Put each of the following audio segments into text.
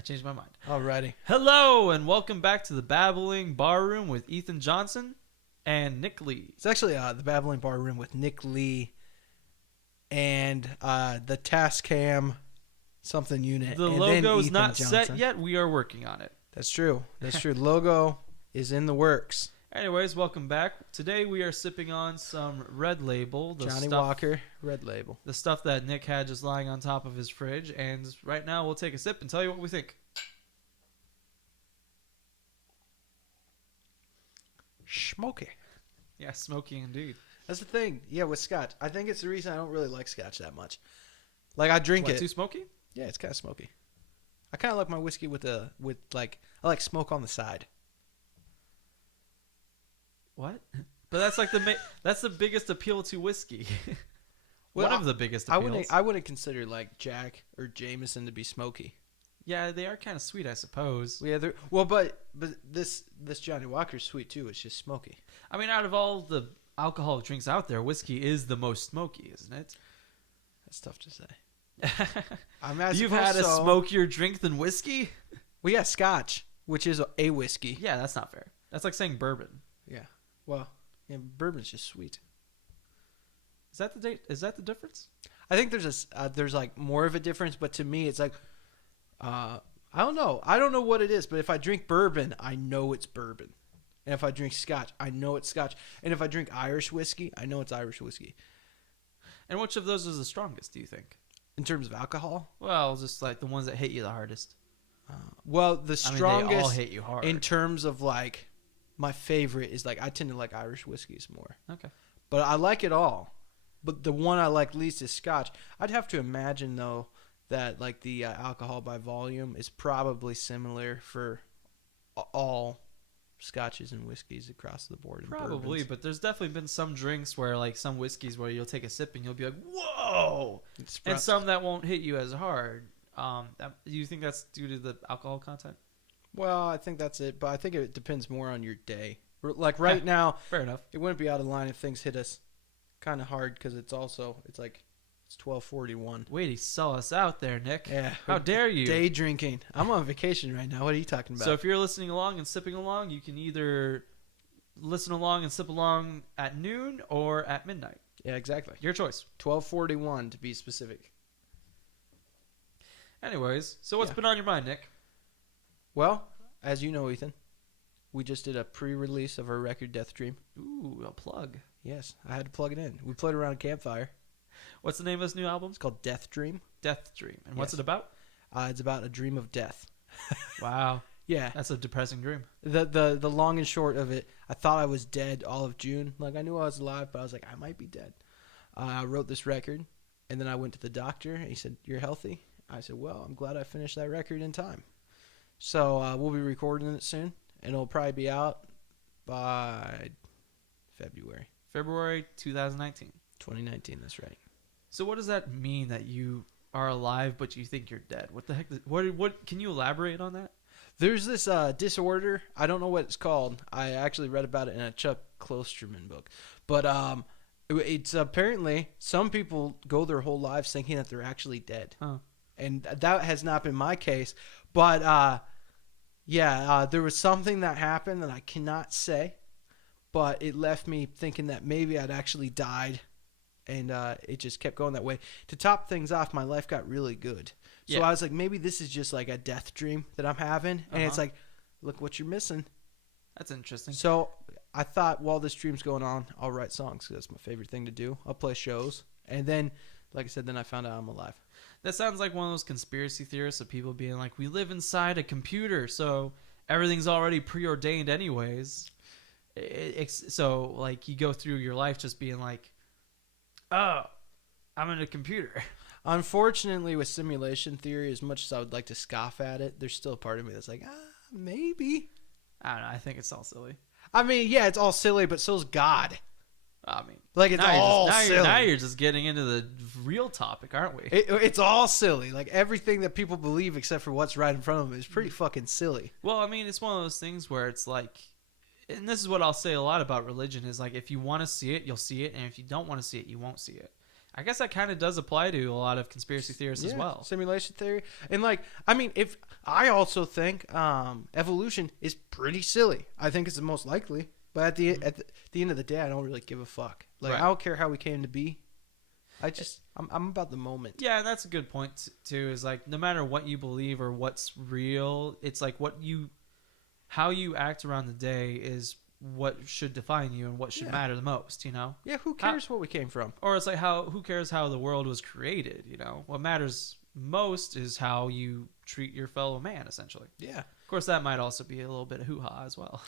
I changed my mind. Alrighty. Hello, and welcome back to the Babbling Barroom with Ethan Johnson and Nick Lee. It's actually the Babbling Barroom with Nick Lee and the Tascam something unit. The and logo's Ethan not Johnson. set yet. We are working on it. That's true. That's true. The logo is in the works. Anyways, welcome back. Today we are sipping on some Red Label. Johnny Walker, Red Label. The stuff that Nick had just lying on top of his fridge. And right now we'll take a sip and tell you what we think. Smoky. Yeah, smoky indeed. That's the thing. Yeah, with scotch. I think it's the reason I don't really like scotch that much. Like, I drink What, it. too smoky? Yeah, it's kind of smoky. I kind of like my whiskey I like smoke on the side. What? But that's like that's the biggest appeal to whiskey. Well, One of the biggest appeals. I wouldn't consider like Jack or Jameson to be smoky. Yeah, they are kind of sweet, I suppose. Yeah, but this Johnny Walker's sweet too. It's just smoky. I mean, out of all the alcoholic drinks out there, whiskey is the most smoky, isn't it? That's tough to say. You've had a smokier drink than whiskey? Well, yeah, scotch, which is a whiskey. Yeah, that's not fair. That's like saying bourbon. Yeah. Well, yeah, bourbon's just sweet. Is that the difference? I think there's like more of a difference, but to me, it's like, I don't know. I don't know what it is, but if I drink bourbon, I know it's bourbon. And if I drink scotch, I know it's scotch. And if I drink Irish whiskey, I know it's Irish whiskey. And which of those is the strongest, do you think? In terms of alcohol? Well, just like the ones that hit you the hardest. Well, the strongest they all hit you hard. in terms of like my favorite is like I tend to like Irish whiskeys more. Okay. But I like it all. But the one I like least is scotch. I'd have to imagine though that like the alcohol by volume is probably similar for all scotches and whiskeys across the board. Probably, bourbons. but there's definitely been some drinks where like some whiskeys where you'll take a sip and you'll be like, whoa! And some that won't hit you as hard. Do you think that's due to the alcohol content? Well, I think that's it, but I think it depends more on your day. Like right now, fair enough. It wouldn't be out of line if things hit us kind of hard because it's 12:41. Way to sell us out there, Nick. Yeah. How dare you? Day drinking. I'm on vacation right now. What are you talking about? So if you're listening along and sipping along, you can either listen along and sip along at noon or at midnight. Yeah, exactly. Your choice. 12:41 to be specific. Anyways, so what's been on your mind, Nick? Well, as you know, Ethan, we just did a pre-release of our record Death Dream. Ooh, a plug. Yes, I had to plug it in. We played around a campfire. What's the name of this new album? It's called Death Dream. Death Dream. And what's it about? It's about a dream of death. Wow. Yeah. That's a depressing dream. The long and short of it, I thought I was dead all of June. Like, I knew I was alive, but I was like, I might be dead. I wrote this record, and then I went to the doctor, and he said, "You're healthy?" I said, "Well, I'm glad I finished that record in time." So we'll be recording it soon, and it'll probably be out by February 2019. 2019, that's right. So what does that mean that you are alive but you think you're dead? What the heck? What can you elaborate on that? There's this disorder. I don't know what it's called. I actually read about it in a Chuck Klosterman book. But it's apparently some people go their whole lives thinking that they're actually dead. Huh. And that has not been my case. But, there was something that happened that I cannot say. But it left me thinking that maybe I'd actually died. And it just kept going that way. To top things off, my life got really good. So I was like, maybe this is just like a death dream that I'm having. And it's like, look what you're missing. That's interesting. So I thought while this dream's going on, I'll write songs because that's my favorite thing to do. I'll play shows. And then, like I said, then I found out I'm alive. That sounds like one of those conspiracy theorists of people being like, we live inside a computer, so everything's already preordained anyways. So, like, you go through your life just being like, oh, I'm in a computer. Unfortunately, with simulation theory, as much as I would like to scoff at it, there's still a part of me that's like, maybe. I don't know. I think it's all silly. I mean, yeah, it's all silly, but so's God. I mean, like it's all silly. Now you're just getting into the real topic, aren't we? It's all silly. Like everything that people believe, except for what's right in front of them, is pretty fucking silly. Well, I mean, it's one of those things where it's like, and this is what I'll say a lot about religion is like, if you want to see it, you'll see it, and if you don't want to see it, you won't see it. I guess that kind of does apply to a lot of conspiracy theorists as well. Simulation theory. And like, I mean, if I also think evolution is pretty silly. I think it's the most likely. But at the end of the day, I don't really give a fuck. Like, I don't care how we came to be. I'm about the moment. Yeah, and that's a good point too. Is like, no matter what you believe or what's real, it's like how you act around the day is what should define you and what should matter the most. You know? Yeah. Who cares where we came from? Or it's like, who cares how the world was created? You know, what matters most is how you treat your fellow man, essentially. Yeah. Of course, that might also be a little bit of hoo-ha as well.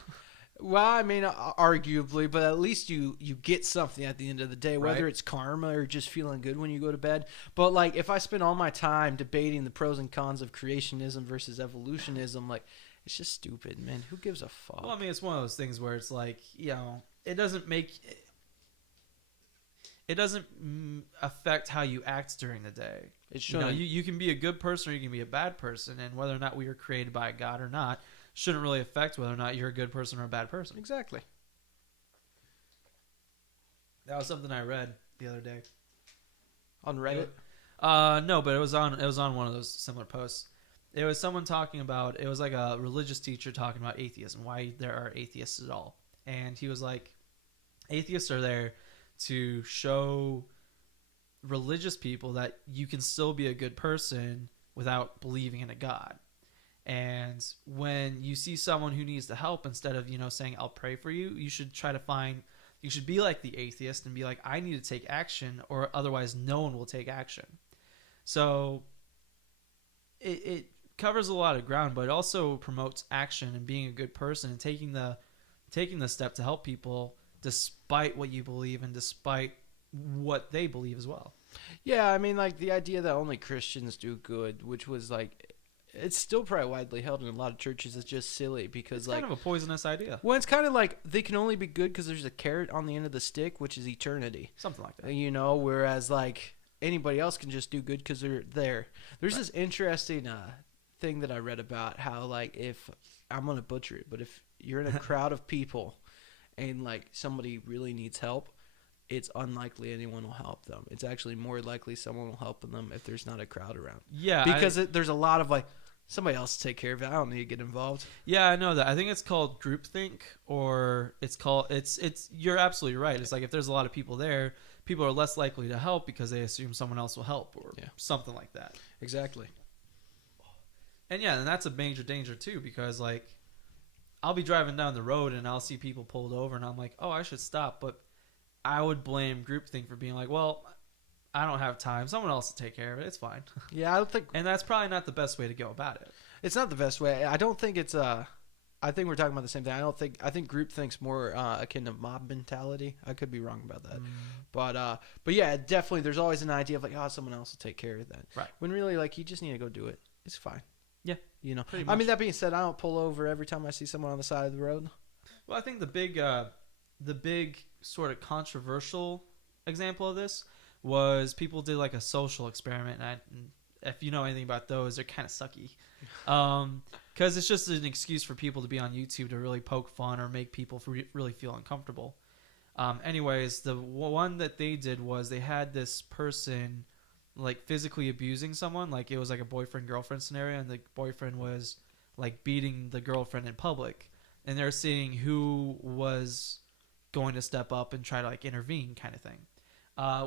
Well, I mean, arguably, but at least you get something at the end of the day, whether it's karma or just feeling good when you go to bed. But like, if I spend all my time debating the pros and cons of creationism versus evolutionism, like, it's just stupid, man. Who gives a fuck? Well, I mean, it's one of those things where it's like, you know, it doesn't affect how you act during the day. It shouldn't. You can be a good person or you can be a bad person, and whether or not we were created by God or not shouldn't really affect whether or not you're a good person or a bad person. Exactly. That was something I read the other day On Reddit? No, but it was on one of those similar posts. It was someone talking about, it was like a religious teacher talking about atheism, why there are atheists at all. And he was like, atheists are there to show religious people that you can still be a good person without believing in a God. And when you see someone who needs the help, instead of, you know, saying, I'll pray for you, you should be like the atheist and be like, I need to take action, or otherwise no one will take action. So it covers a lot of ground, but it also promotes action and being a good person and taking the step to help people despite what you believe and despite what they believe as well. Yeah, I mean, like, the idea that only Christians do good, which was like, it's still probably widely held in a lot of churches, is just silly because it's kind of a poisonous idea. Well, it's kind of like they can only be good because there's a carrot on the end of the stick, which is eternity. Something like that. You know, whereas like anybody else can just do good because they're there. There's this interesting thing that I read about how, like, if I'm gonna butcher it, but if you're in a crowd of people and like somebody really needs help, it's unlikely anyone will help them. It's actually more likely someone will help them if there's not a crowd around. Yeah, because there's a lot of like, somebody else to take care of it. I don't need to get involved. Yeah, I know that. I think it's called groupthink, or it's you're absolutely right. It's like if there's a lot of people there, people are less likely to help because they assume someone else will help, or something like that. Exactly. And yeah, and that's a major danger too, because like I'll be driving down the road and I'll see people pulled over and I'm like, oh, I should stop. But I would blame groupthink for being like, well, I don't have time. Someone else will take care of it. It's fine. Yeah, I don't think... And that's probably not the best way to go about it. It's not the best way. I don't think it's... I think we're talking about the same thing. I think groupthink's more akin to mob mentality. I could be wrong about that. But yeah, definitely there's always an idea of like, oh, someone else will take care of that. Right. When really, like, you just need to go do it. It's fine. Yeah. You know? I mean, that being said, I don't pull over every time I see someone on the side of the road. Well, I think the big sort of controversial example of this was people did like a social experiment, and if you know anything about those, they're kind of sucky, because it's just an excuse for people to be on YouTube to really poke fun or make people really feel uncomfortable. Anyways, the one that they did was they had this person like physically abusing someone, like it was like a boyfriend-girlfriend scenario, and the boyfriend was like beating the girlfriend in public, and they're seeing who was going to step up and try to like intervene, kind of thing.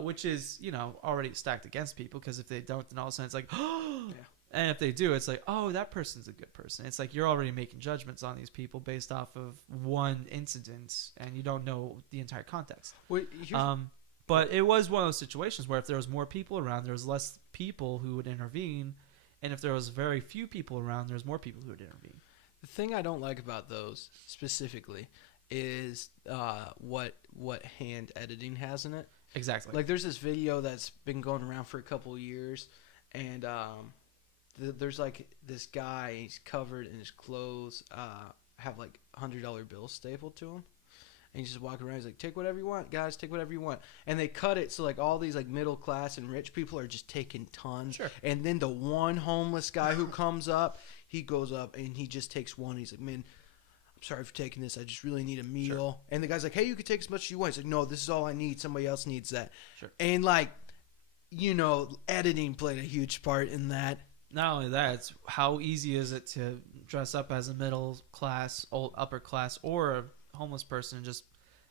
Which is, you know, already stacked against people, because if they don't, then all of a sudden it's like, oh, yeah. And if they do, it's like, oh, that person's a good person. It's like you're already making judgments on these people based off of one incident, and you don't know the entire context. Wait, but it was one of those situations where if there was more people around, there was less people who would intervene, and if there was very few people around, there's more people who would intervene. The thing I don't like about those specifically is what hand editing has in it. Exactly. Like, there's this video that's been going around for a couple of years, and there's like this guy, he's covered in his clothes, have like $100 bills stapled to him, and he's just walking around. He's like, take whatever you want, guys, take whatever you want. And they cut it so like all these like middle class and rich people are just taking tons. Sure. And then the one homeless guy who comes up, he goes up and he just takes one. He's like, man, I'm sorry for taking this. I just really need a meal. Sure. And the guy's like, hey, you can take as much as you want. He's like, no, this is all I need. Somebody else needs that. Sure. And like, editing played a huge part in that. Not only that, it's how easy is it to dress up as a middle class, upper class, or a homeless person and just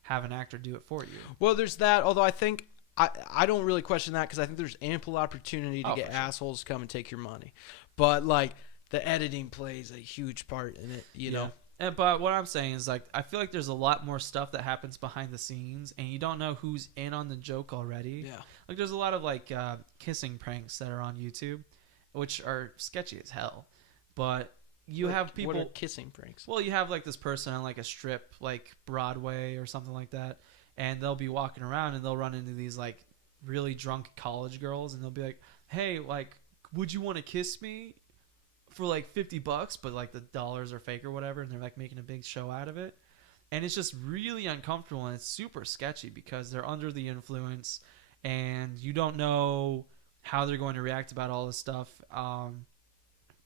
have an actor do it for you. Well, there's that. Although I think I don't really question that because I think there's ample opportunity to get assholes to come and take your money. But like the editing plays a huge part in it, you know. But what I'm saying is, like, I feel like there's a lot more stuff that happens behind the scenes, and you don't know who's in on the joke already. Yeah. Like, there's a lot of, like, kissing pranks that are on YouTube, which are sketchy as hell. But you have people... What are kissing pranks? Well, you have, like, this person on, like, a strip, like, Broadway or something like that, and they'll be walking around, and they'll run into these, like, really drunk college girls, and they'll be like, hey, like, would you want to kiss me? For like $50, but like the dollars are fake or whatever, and they're like making a big show out of it, and it's just really uncomfortable, and it's super sketchy because they're under the influence, and you don't know how they're going to react about all this stuff.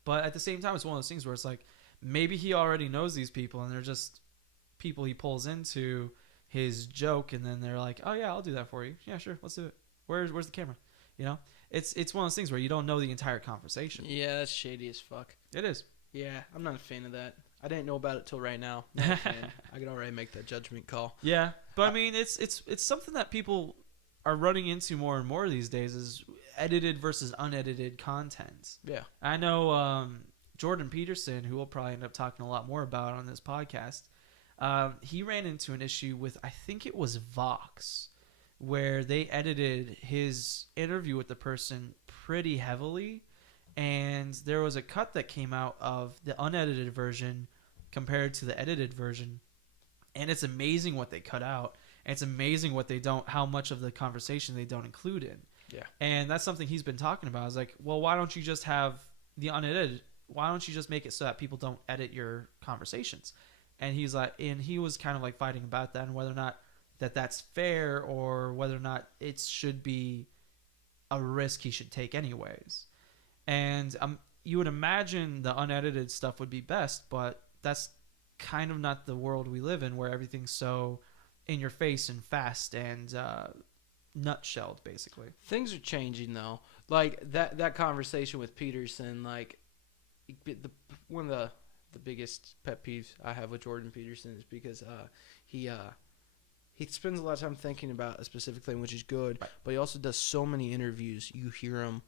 But at the same time, it's one of those things where it's like maybe he already knows these people, and they're just people he pulls into his joke, and then they're like, "Oh yeah, I'll do that for you. Yeah, sure, let's do it. Where's the camera?" You know. It's one of those things where you don't know the entire conversation. Yeah, that's shady as fuck. It is. Yeah, I'm not a fan of that. I didn't know about it till right now. Not a fan. I can already make that judgment call. Yeah, but I mean, it's something that people are running into more and more these days is edited versus unedited content. Yeah, I know Jordan Peterson, who we'll probably end up talking a lot more about on this podcast. He ran into an issue with, I think it was Vox, where they edited his interview with the person pretty heavily, and there was a cut that came out of the unedited version compared to the edited version, and it's amazing what they cut out, and it's amazing how much of the conversation they don't include in. Yeah. And that's something he's been talking about. Is like, well, why don't you just have the unedited? Why don't you just make it so that people don't edit your conversations? And he's like, and he was kind of like fighting about that and whether or not that's fair or whether or not it should be a risk he should take anyways. And you would imagine the unedited stuff would be best, but that's kind of not the world we live in, where everything's so in your face and fast and nutshelled, basically. Things are changing though. Like that conversation with Peterson, like one of the biggest pet peeves I have with Jordan Peterson is because he spends a lot of time thinking about a specific thing, which is good, right. But he also does so many interviews. You hear him,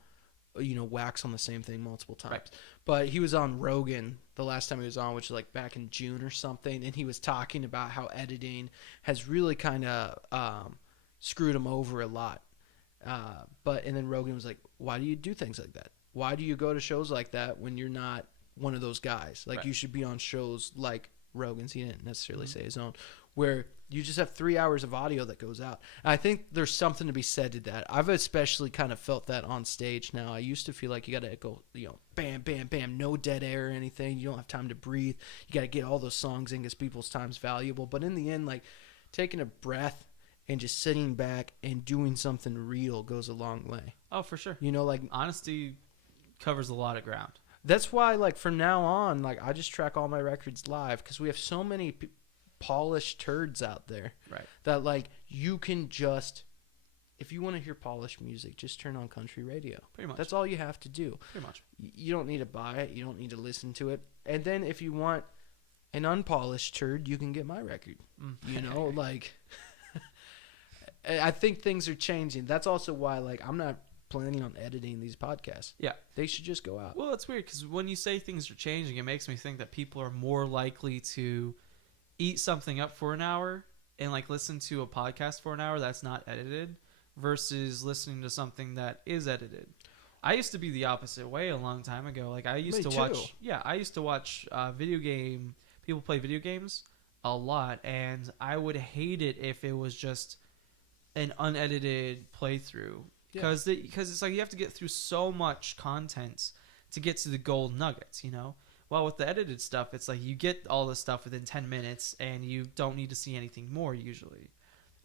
wax on the same thing multiple times. Right. But he was on Rogan the last time he was on, which was like back in June or something, and he was talking about how editing has really kind of screwed him over a lot. And then Rogan was like, "Why do you do things like that? Why do you go to shows like that when you're not one of those guys? Like, right. You should be on shows like Rogan's." He didn't necessarily say his own, where you just have 3 hours of audio that goes out. And I think there's something to be said to that. I've especially kind of felt that on stage now. I used to feel like you got to go, bam, bam, bam, no dead air or anything. You don't have time to breathe. You got to get all those songs in because people's time's valuable. But in the end, like, taking a breath and just sitting back and doing something real goes a long way. Oh, for sure. Like, honesty covers a lot of ground. That's why, like, from now on, like, I just track all my records live because we have so many polished turds out there, right? That like you can just, if you want to hear polished music, just turn on country radio. Pretty much. That's all you have to do. Pretty much. You don't need to buy it. You don't need to listen to it. And then if you want an unpolished turd, you can get my record. Like, I think things are changing. That's also why, like, I'm not planning on editing these podcasts. Yeah. They should just go out. Well, it's weird because when you say things are changing, it makes me think that people are more likely to eat something up for an hour and like listen to a podcast for an hour that's not edited versus listening to something that is edited. I used to be the opposite way a long time ago. Like I used to watch video game people play video games a lot, and I would hate it if it was just an unedited playthrough because it's like you have to get through so much content to get to the gold nuggets, Well, with the edited stuff, it's like you get all this stuff within 10 minutes and you don't need to see anything more usually.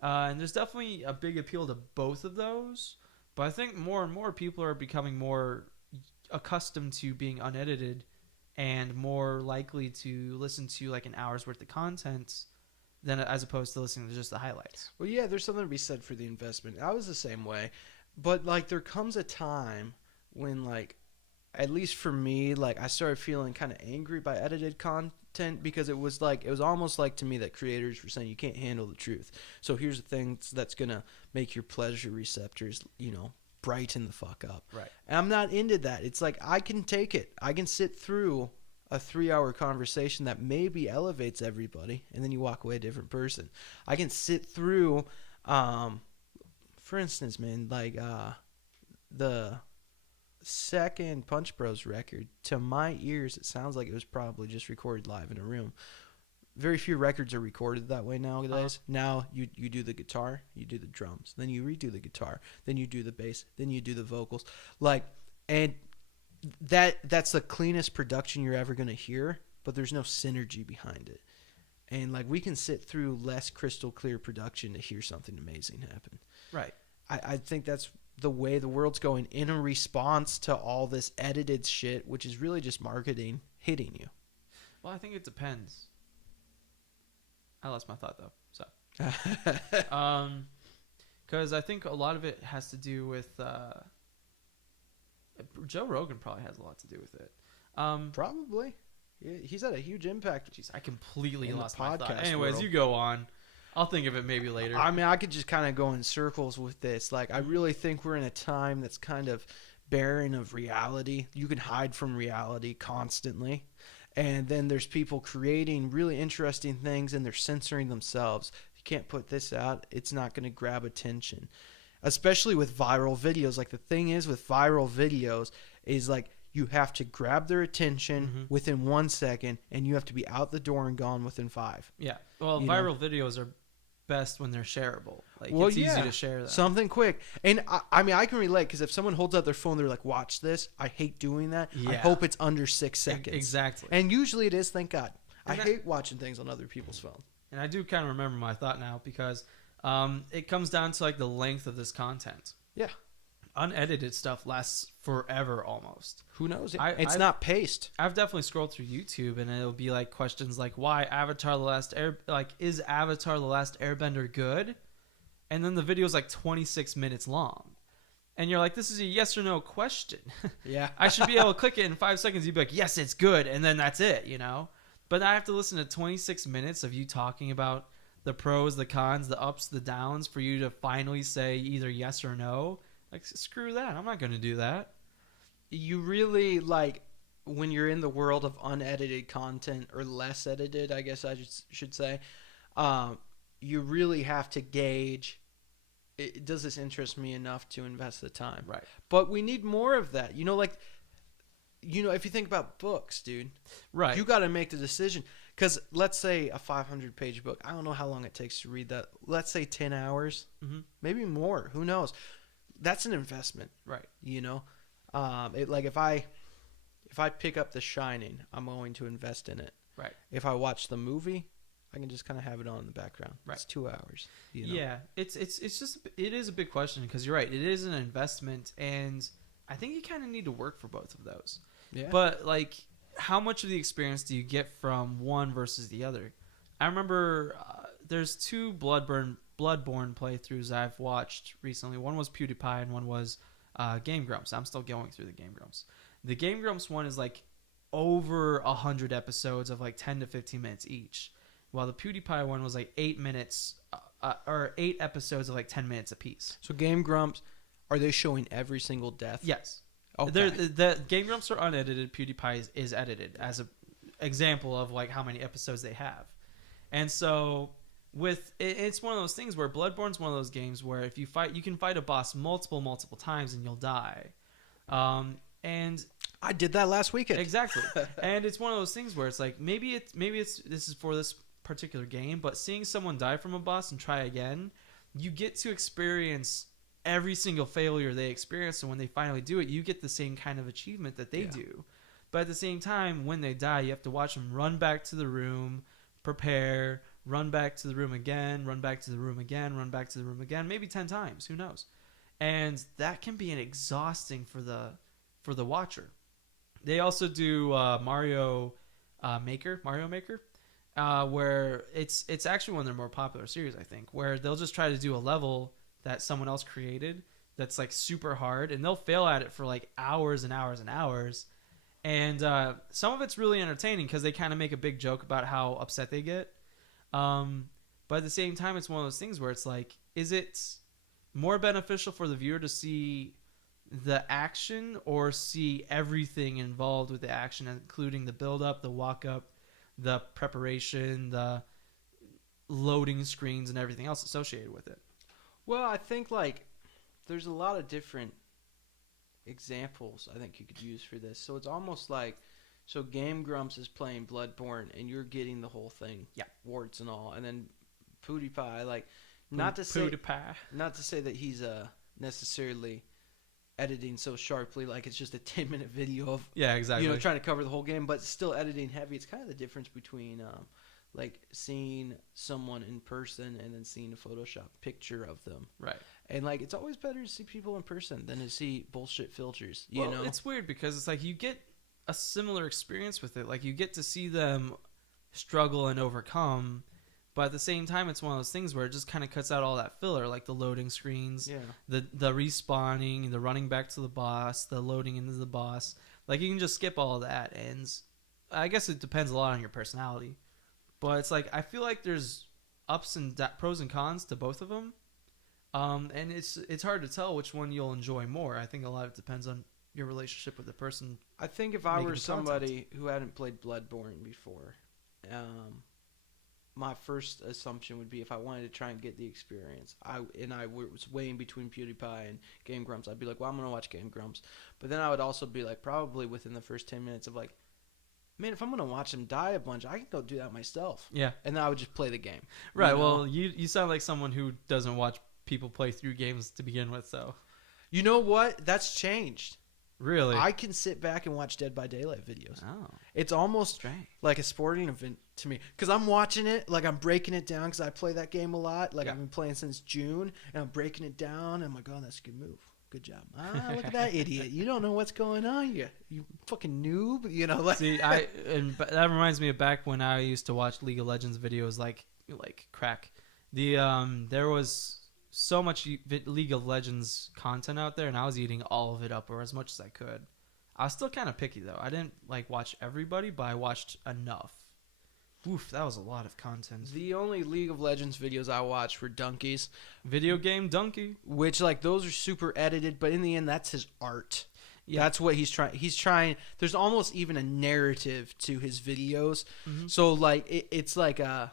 And there's definitely a big appeal to both of those. But I think more and more people are becoming more accustomed to being unedited and more likely to listen to like an hour's worth of content than as opposed to listening to just the highlights. Well, yeah, there's something to be said for the investment. I was the same way. But like there comes a time when like at least for me, like I started feeling kind of angry by edited content because it was almost like to me that creators were saying you can't handle the truth. So here's the thing that's gonna make your pleasure receptors, brighten the fuck up. Right. And I'm not into that. It's like I can take it. I can sit through a 3-hour conversation that maybe elevates everybody, and then you walk away a different person. I can sit through, for instance, man, like the second Punch Bros record, to my ears, it sounds like it was probably just recorded live in a room. Very few records are recorded that way nowadays. Now you do the guitar, you do the drums, then you redo the guitar, then you do the bass, then you do the vocals. And that's the cleanest production you're ever going to hear, but there's no synergy behind it. And like we can sit through less crystal clear production to hear something amazing happen. Right. I think that's the way the world's going in a response to all this edited shit, which is really just marketing hitting you. Well, I think it depends. I lost my thought though. So, because I think a lot of it has to do with Joe Rogan probably has a lot to do with it. Probably. Yeah, he's had a huge impact. Jeez, I completely in lost the my thought. podcast Anyways, world. you go on. I'll think of it maybe later. I mean, I could just kind of go in circles with this. Like, I really think we're in a time that's kind of barren of reality. You can hide from reality constantly. And then there's people creating really interesting things and they're censoring themselves. You can't put this out. It's not going to grab attention. Especially with viral videos. Like, the thing is with viral videos is like you have to grab their attention within 1 second and you have to be out the door and gone within 5. Yeah. Well, viral videos are best when they're shareable. Like, it's easy to share that. Something quick. And I mean, I can relate because if someone holds out their phone, they're like, watch this. I hate doing that. Yeah. I hope it's under 6 seconds. Exactly. And usually it is, thank God. I hate watching things on other people's phone. And I do kind of remember my thought now because it comes down to like the length of this content. Yeah. Unedited stuff lasts forever almost. Who knows? It's not paced. I've definitely scrolled through YouTube and it'll be like questions like why is Avatar the Last Airbender good? And then the video is like 26 minutes long. And you're like, this is a yes or no question. Yeah. I should be able to click it in 5 seconds. You'd be like, yes, it's good. And then that's it, But I have to listen to 26 minutes of you talking about the pros, the cons, the ups, the downs for you to finally say either yes or no. Like, screw that. I'm not going to do that. You really, like, when you're in the world of unedited content, or less edited, I guess I should say, you really have to gauge, does this interest me enough to invest the time? Right. But we need more of that. If you think about books, dude. Right. You got to make the decision. Because let's say a 500-page book. I don't know how long it takes to read that. Let's say 10 hours. Mm-hmm. Maybe more. Who knows? That's an investment. Right. If I pick up The Shining, I'm going to invest in it. Right. If I watch the movie, I can just kind of have it on in the background. Right. It's 2 hours. Yeah. It is a big question because you're right. It is an investment, and I think you kind of need to work for both of those. Yeah. But like, how much of the experience do you get from one versus the other? I remember there's 2 Bloodborne playthroughs I've watched recently. One was PewDiePie and one was Game Grumps. I'm still going through the Game Grumps. The Game Grumps one is like over 100 episodes of like 10 to 15 minutes each, while the PewDiePie one was like 8 minutes or 8 episodes of like 10 minutes apiece. So Game Grumps, are they showing every single death? Yes. Okay. The Game Grumps are unedited. PewDiePie is edited as an example of like how many episodes they have. And so it's one of those things where Bloodborne's one of those games where if you fight, you can fight a boss multiple times and you'll die. And I did that last weekend. Exactly. And it's one of those things where it's like maybe this is for this particular game, but seeing someone die from a boss and try again, you get to experience every single failure they experience, and when they finally do it, you get the same kind of achievement that they do. But at the same time, when they die, you have to watch them run back to the room, prepare, run back to the room again, run back to the room again, run back to the room again, maybe 10 times, who knows. And that can be exhausting for the watcher. They also do Mario Maker, where it's actually one of their more popular series, I think, where they'll just try to do a level that someone else created that's like super hard, and they'll fail at it for like hours and hours and hours. And some of it's really entertaining because they kind of make a big joke about how upset they get. But at the same time, it's one of those things where it's like, is it more beneficial for the viewer to see the action or see everything involved with the action, including the build-up, the walk-up, the preparation, the loading screens, and everything else associated with it? Well, I think like there's a lot of different examples I think you could use for this. So it's almost like, so Game Grumps is playing Bloodborne and you're getting the whole thing, warts and all, and then PewDiePie, like, not to say that he's necessarily editing so sharply, like it's just a 10-minute video of exactly, trying to cover the whole game, but still editing heavy. It's kind of the difference between like seeing someone in person and then seeing a Photoshop picture of them, right? And like, it's always better to see people in person than to see bullshit filters. You know, it's weird because it's like you get a similar experience with it. Like you get to see them struggle and overcome, but at the same time, it's one of those things where it just kind of cuts out all that filler, like the loading screens, the respawning, the running back to the boss, the loading into the boss. Like you can just skip all of that, and I guess it depends a lot on your personality. But it's like I feel like there's ups and pros and cons to both of them, and it's hard to tell which one you'll enjoy more. I think a lot of it depends on your relationship with the person. I think if I were somebody who hadn't played Bloodborne before, my first assumption would be if I wanted to try and get the experience, I was weighing between PewDiePie and Game Grumps, I'd be like, well, I'm going to watch Game Grumps. But then I would also be like, probably within the first 10 minutes of like, man, if I'm going to watch him die a bunch, I can go do that myself. Yeah. And then I would just play the game. Right. You know? Well, you sound like someone who doesn't watch people play through games to begin with, so. You know what? That's changed. Really? I can sit back and watch Dead by Daylight videos. Oh. It's almost like a sporting event to me. Because I'm watching it, like I'm breaking it down because I play that game a lot. Like I've been playing since June, and I'm breaking it down. And I'm like, oh, that's a good move. Good job. Look at that idiot. You don't know what's going on. You fucking noob. You know, like. See, and that reminds me of back when I used to watch League of Legends videos like crack. There was so much League of Legends content out there, and I was eating all of it up, or as much as I could. I was still kind of picky though. I didn't like watch everybody, but I watched enough. Oof, that was a lot of content. The only League of Legends videos I watched were Dunkies. Video game Donkey. Which, like, those are super edited, but in the end, that's his art. Yeah. That's what he's trying. He's trying. There's almost even a narrative to his videos. Mm-hmm. So, like, it's like a,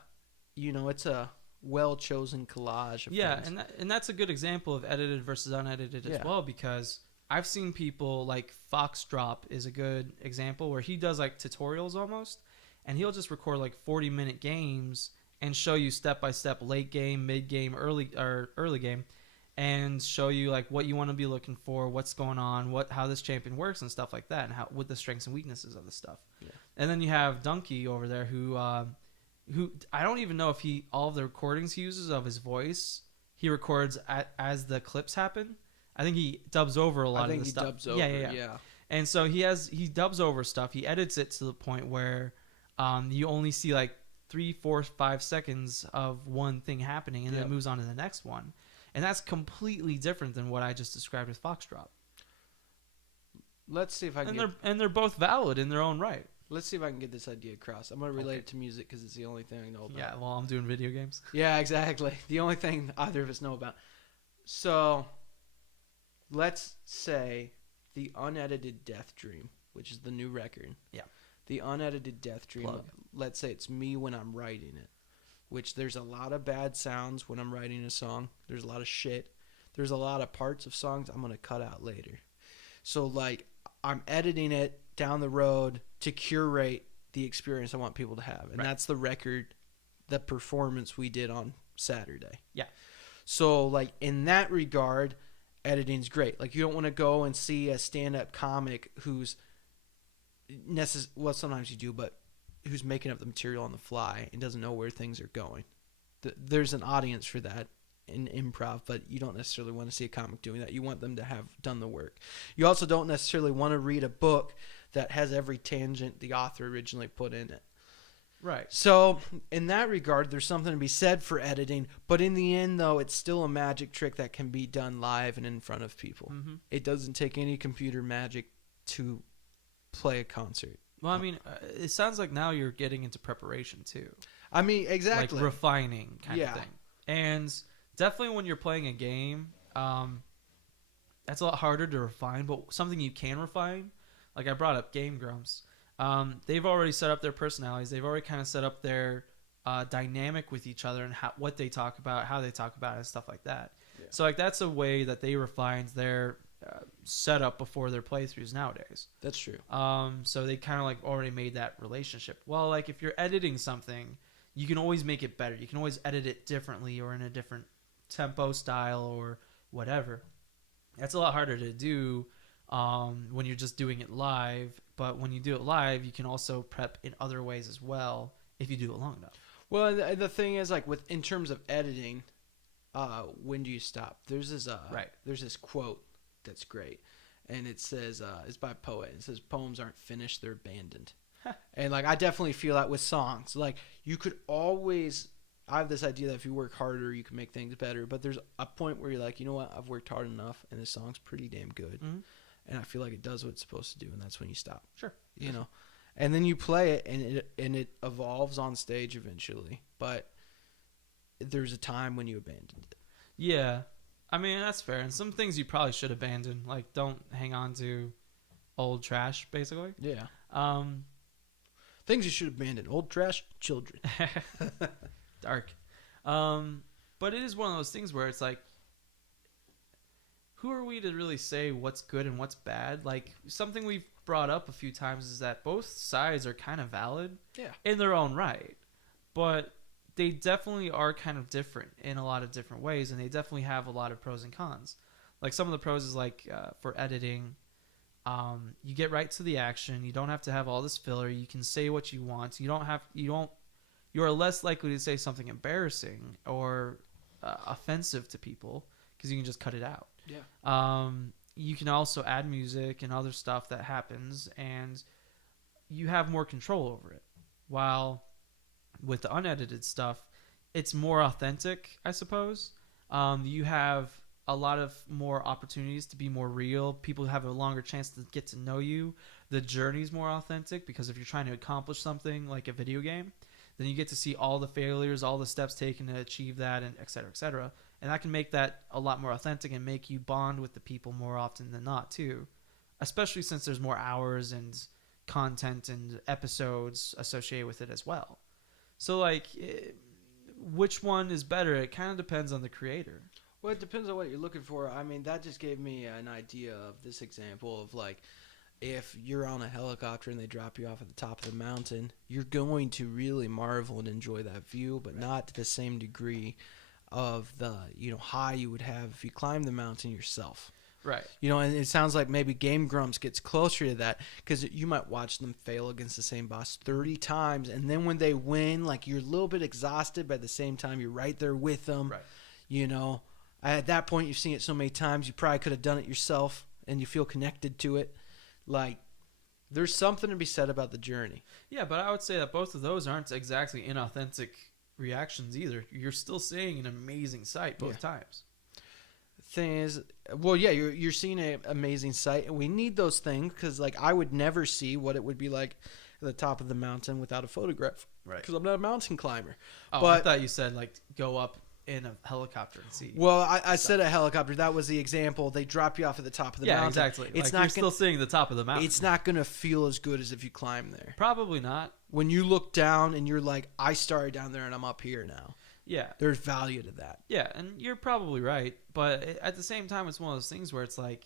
it's a well-chosen collage of things. And that's a good example of edited versus unedited as well, because I've seen people, like, Foxdrop is a good example, where he does, like, tutorials almost. And he'll just record like 40-minute games and show you step-by-step late game, mid-game, early game, and show you like what you want to be looking for, what's going on, how this champion works and stuff like that, and what the strengths and weaknesses of the stuff. Yeah. And then you have Donkey over there who I don't even know if all of the recordings he uses of his voice, he records as the clips happen. I think he dubs over a lot of the stuff. Dubs over, yeah. And so he dubs over stuff. He edits it to the point where you only see like 3, 4, 5 seconds of one thing happening, and then it moves on to the next one. And that's completely different than what I just described with Foxdrop. Let's see if I can. And they're both valid in their own right. Let's see if I can get this idea across. I'm going to relate it to music because it's the only thing I know about. Yeah, well, I'm doing video games. Yeah, exactly. The only thing either of us know about. So, let's say the Unedited Death Dream, which is the new record. Yeah. The Unedited Death Dream, let's say it's me when I'm writing it, which there's a lot of bad sounds when I'm writing a song. There's a lot of shit. There's a lot of parts of songs I'm going to cut out later. So, like, I'm editing it down the road to curate the experience I want people to have. And that's the record, the performance we did on Saturday. Yeah. So, like, in that regard, editing's great. Like, you don't want to go and see a stand-up comic who's sometimes you do, but who's making up the material on the fly and doesn't know where things are going. There's an audience for that in improv, but you don't necessarily want to see a comic doing that. You want them to have done the work. You also don't necessarily want to read a book that has every tangent the author originally put in it. Right. So in that regard, there's something to be said for editing. But in the end, though, it's still a magic trick that can be done live and in front of people. Mm-hmm. It doesn't take any computer magic to play a concert. Well, I mean, it sounds like now you're getting into preparation too. I mean, exactly. Like refining kind of thing. And definitely when you're playing a game, that's a lot harder to refine. But something you can refine, like I brought up Game Grumps. They've already set up their personalities. They've already kind of set up their dynamic with each other and what they talk about, how they talk about it, and stuff like that. Yeah. So like that's a way that they refined their setup before their playthroughs nowadays. That's true. So they kind of like already made that relationship. Well, like if you're editing something, you can always make it better. You can always edit it differently or in a different tempo style or whatever. That's a lot harder to do when you're just doing it live. But when you do it live, you can also prep in other ways as well if you do it long enough. Well, the thing is, like in terms of editing, when do you stop? There's this quote that's great, and it says it's by a poet. It says poems aren't finished, they're abandoned. And like I definitely feel that with songs. Like you could always, I have this idea that if you work harder, you can make things better. But there's a point where you're like, you know what, I've worked hard enough, and this song's pretty damn good, and I feel like it does what it's supposed to do, and that's when you stop. Sure, you know, and then you play it, and it evolves on stage eventually. But there's a time when you abandoned it. Yeah. I mean, that's fair. And some things you probably should abandon. Like, don't hang on to old trash, basically. Yeah. Things you should abandon. Old trash, children. Dark. But it is one of those things where it's like, who are we to really say what's good and what's bad? Like, something we've brought up a few times is that both sides are kind of valid in their own right. But they definitely are kind of different in a lot of different ways, and they definitely have a lot of pros and cons. Like some of the pros is like for editing, you get right to the action. You don't have to have all this filler. You can say what you want. You are less likely to say something embarrassing or offensive to people because you can just cut it out. Yeah. You can also add music and other stuff that happens, and you have more control over it. While with the unedited stuff, it's more authentic, I suppose. You have a lot of more opportunities to be more real. People have a longer chance to get to know you. The journey's more authentic because if you're trying to accomplish something like a video game, then you get to see all the failures, all the steps taken to achieve that, and et cetera, et cetera. And that can make that a lot more authentic and make you bond with the people more often than not, too. Especially since there's more hours and content and episodes associated with it as well. So, like, which one is better? It kind of depends on the creator. Well, it depends on what you're looking for. I mean, that just gave me an idea of this example of, like, if you're on a helicopter and they drop you off at the top of the mountain, you're going to really marvel and enjoy that view, but not to the same degree of the, high you would have if you climbed the mountain yourself. Right. And it sounds like maybe Game Grumps gets closer to that because you might watch them fail against the same boss 30 times. And then when they win, like you're a little bit exhausted, but at the same time, you're right there with them. Right. At that point, you've seen it so many times, you probably could have done it yourself and you feel connected to it. Like, there's something to be said about the journey. Yeah, but I would say that both of those aren't exactly inauthentic reactions either. You're still seeing an amazing sight both times. Thing is, well, yeah, you're seeing an amazing sight, and we need those things because, like, I would never see what it would be like at the top of the mountain without a photograph, right? Because I'm not a mountain climber. Oh, but I thought you said like go up in a helicopter and see. Well, I said a helicopter. That was the example. They drop you off at the top of the mountain. Yeah, exactly. It's like not you're still seeing the top of the mountain. It's not going to feel as good as if you climb there. Probably not. When you look down and you're like, I started down there and I'm up here now. Yeah. There's value to that. Yeah, and you're probably right. But at the same time, it's one of those things where it's like,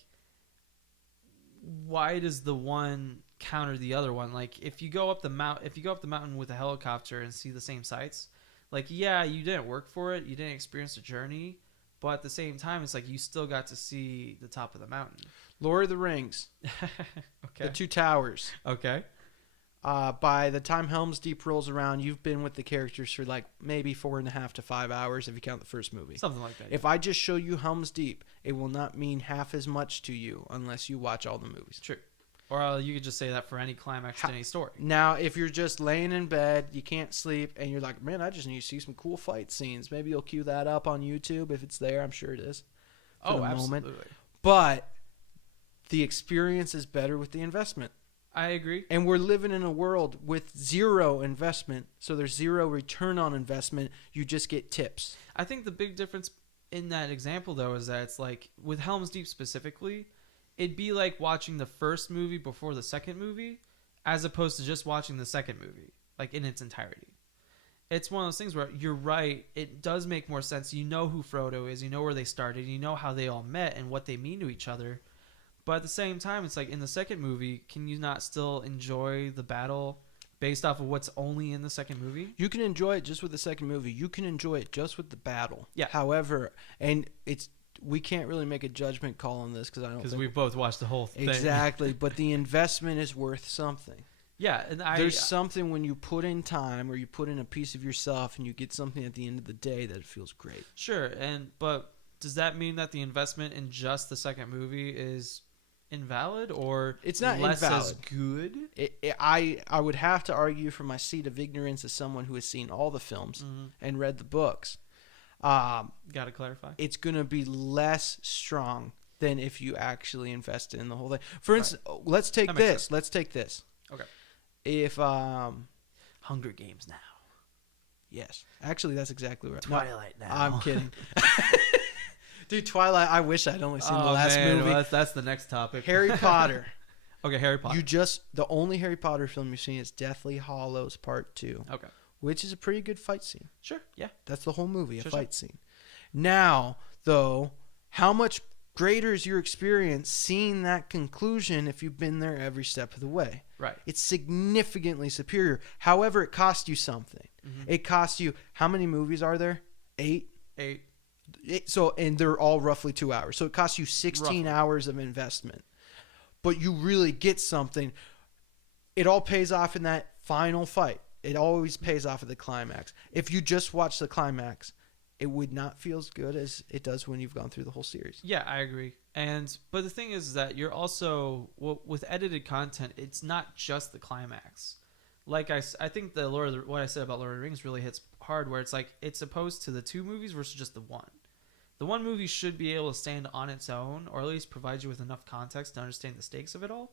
why does the one counter the other one? Like, if you go up the mountain with a helicopter and see the same sights, like, yeah, you didn't work for it, you didn't experience the journey, but at the same time, it's like you still got to see the top of the mountain. Lord of the Rings. Okay. The Two Towers. Okay. By the time Helm's Deep rolls around, you've been with the characters for like maybe 4.5 to 5 hours if you count the first movie. Something like that. If I just show you Helm's Deep, it will not mean half as much to you unless you watch all the movies. True. Or you could just say that for any climax to any story. Now, if you're just laying in bed, you can't sleep, and you're like, man, I just need to see some cool fight scenes. Maybe you'll cue that up on YouTube if it's there. I'm sure it is. Oh, absolutely. But the experience is better with the investment. I agree. And we're living in a world with zero investment, so there's zero return on investment. You just get tips. I think the big difference in that example, though, is that it's like, with Helm's Deep specifically, it'd be like watching the first movie before the second movie, as opposed to just watching the second movie, like in its entirety. It's one of those things where you're right. It does make more sense. You know who Frodo is. You know where they started. You know how they all met and what they mean to each other. But at the same time, it's like in the second movie, can you not still enjoy the battle based off of what's only in the second movie? You can enjoy it just with the second movie. You can enjoy it just with the battle. Yeah. However, and we can't really make a judgment call on this because we both watched the whole thing. Exactly, but the investment is worth something. Yeah, and there's something when you put in time or you put in a piece of yourself and you get something at the end of the day that feels great. Sure, but does that mean that the investment in just the second movie is invalid, or it's not less invalid. As good? I would have to argue from my seat of ignorance as someone who has seen all the films and read the books. Gotta clarify. It's going to be less strong than if you actually invested in the whole thing. For instance, let's take this. Let's take this. Okay. If Hunger Games now. Yes. Actually, that's exactly right. Twilight now. I'm kidding. Dude, Twilight, I wish I'd only seen the last movie. Well, that's the next topic. Harry Potter. Okay, Harry Potter. The only Harry Potter film you've seen is Deathly Hallows Part 2. Okay. Which is a pretty good fight scene. Sure, yeah. That's the whole movie, a fight scene. Now, though, how much greater is your experience seeing that conclusion if you've been there every step of the way? Right. It's significantly superior. However, it costs you something. It costs you, how many movies are there? 8? 8. And they're all roughly 2 hours. So it costs you 16 hours of investment. But you really get something. It all pays off in that final fight. It always pays off at the climax. If you just watch the climax, it would not feel as good as it does when you've gone through the whole series. Yeah, I agree. But the thing is that you're also, with edited content, it's not just the climax. Like I think what I said about Lord of the Rings really hits hard, where it's like it's opposed to the 2 movies versus just the 1. The 1 movie should be able to stand on its own, or at least provide you with enough context to understand the stakes of it all.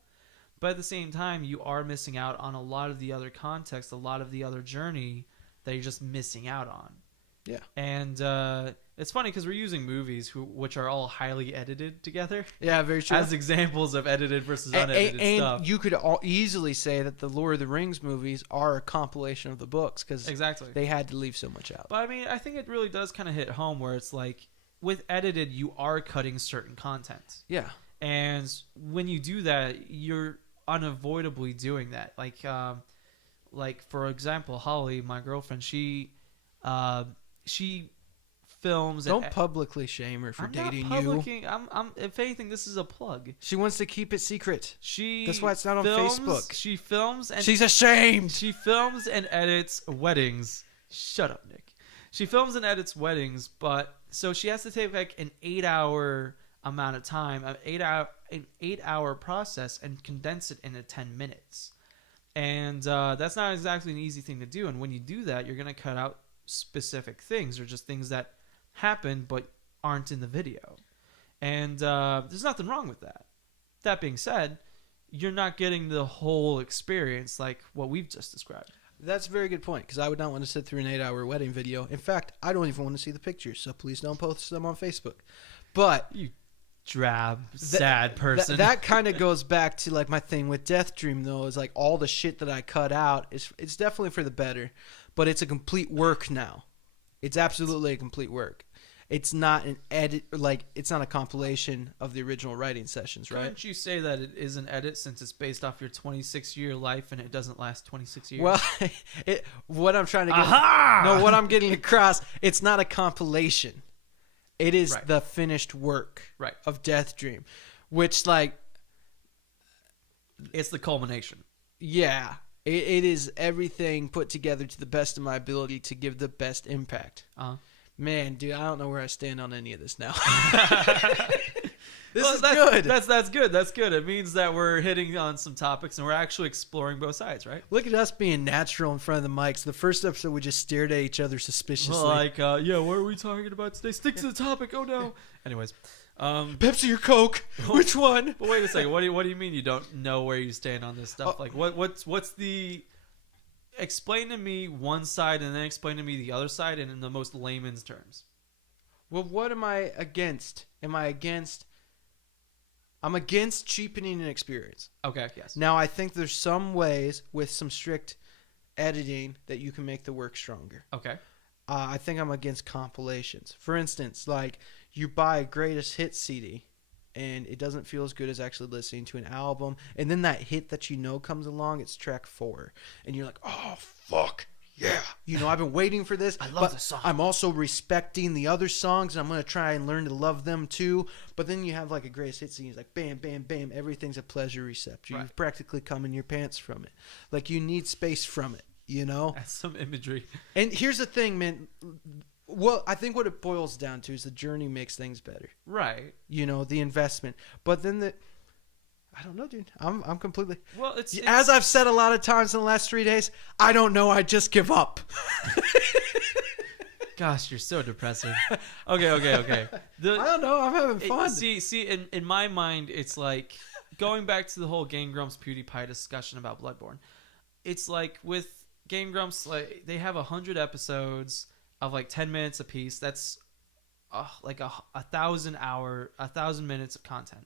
But at the same time, you are missing out on a lot of the other context, a lot of the other journey that you're just missing out on. Yeah. And it's funny because we're using movies which are all highly edited together. Yeah, very true. As examples of edited versus unedited stuff. And you could easily say that the Lord of the Rings movies are a compilation of the books because they had to leave so much out. But I mean, I think it really does kind of hit home where it's like, with edited, you are cutting certain content. Yeah. And when you do that, you're unavoidably doing that. Like for example, Holly, my girlfriend, she films. Don't publicly shame her for dating you. I'm if anything, this is a plug. She wants to keep it secret. That's why it's not on films, Facebook. She films and she's ashamed. She films and edits weddings. Shut up, Nick. She films and edits weddings, but so she has to take like an 8-hour amount of time, an 8-hour process, and condense it into 10 minutes. And that's not exactly an easy thing to do. And when you do that, you're going to cut out specific things, or just things that happen but aren't in the video. And there's nothing wrong with that. That being said, you're not getting the whole experience like what we've just described. That's a very good point, because I would not want to sit through an 8-hour wedding video. In fact, I don't even want to see the pictures, so please don't post them on Facebook. But you drab, sad person. That kind of goes back to like my thing with Death Dream, though, is like all the shit that I cut out it's definitely for the better, but it's a complete work now. It's absolutely a complete work. It's not an edit, like it's not a compilation of the original writing sessions, right? Couldn't you say that it is an edit since it's based off your 26-year life and it doesn't last 26 years? Well, what I'm trying to get, what I'm getting across, it's not a compilation. It is the finished work of Death Dream, which like, it's the culmination. Yeah, it is everything put together to the best of my ability to give the best impact. Man, dude, I don't know where I stand on any of this now. This is good. That's good. That's good. It means that we're hitting on some topics and we're actually exploring both sides, right? Look at us being natural in front of the mics. The first episode, we just stared at each other suspiciously. Like, yeah, what are we talking about today? Stick to the topic. Oh no. Anyways, Pepsi or Coke? Which one? But wait a second. What do you mean you don't know where you stand on this stuff? Like, what's the? Explain to me one side and then explain to me the other side, and in the most layman's terms. Well, what am I against? I'm against cheapening an experience. Okay, yes. Now, I think there's some ways with some strict editing that you can make the work stronger. Okay. I think I'm against compilations. For instance, like you buy a greatest hits CD and it doesn't feel as good as actually listening to an album. And then that hit that you know comes along, it's track 4. And you're like, oh, fuck. Yeah. You know, I've been waiting for this. I love this song. I'm also respecting the other songs, and I'm going to try and learn to love them too. But then you have like a greatest hits scene. It's like bam, bam, bam. Everything's a pleasure receptor. Right. You've practically come in your pants from it. Like you need space from it, you know? That's some imagery. And here's the thing, man. Well, I think what it boils down to is the journey makes things better. Right. You know, the investment. But then I don't know, dude. I'm completely. Well, it's as I've said a lot of times in the last 3 days. I don't know. I just give up. Gosh, you're so depressing. Okay. I don't know. I'm having fun. See, in my mind, it's like going back to the whole Game Grumps PewDiePie discussion about Bloodborne. It's like with Game Grumps, like they have 100 episodes of like 10 minutes a piece. That's like a 1,000 minutes of content.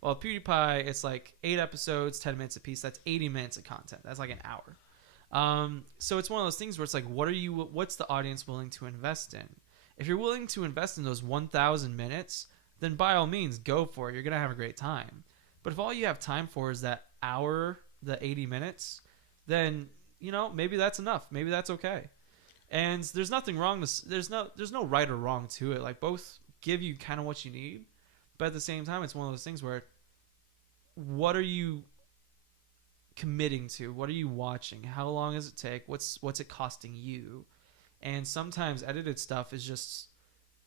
Well, PewDiePie, it's like 8 episodes, 10 minutes a piece. That's 80 minutes of content. That's like an hour. So it's one of those things where it's like, what's the audience willing to invest in? If you're willing to invest in those 1,000 minutes, then by all means, go for it. You're going to have a great time. But if all you have time for is that hour, the 80 minutes, then, you know, maybe that's enough. Maybe that's okay. And there's nothing wrong. There's no right or wrong to it. Like both give you kind of what you need. But at the same time, it's one of those things where what are you committing to? What are you watching? How long does it take? What's it costing you? And sometimes edited stuff is just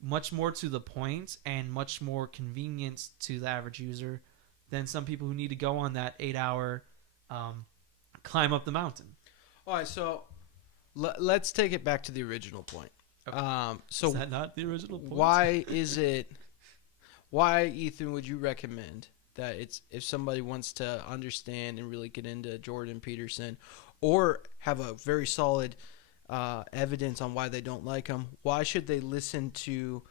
much more to the point and much more convenient to the average user than some people who need to go on that 8-hour climb up the mountain. All right, so let's take it back to the original point. Okay. So is that not the original point? Why, Ethan, would you recommend that if somebody wants to understand and really get into Jordan Peterson or have a very solid evidence on why they don't like him, why should they listen to,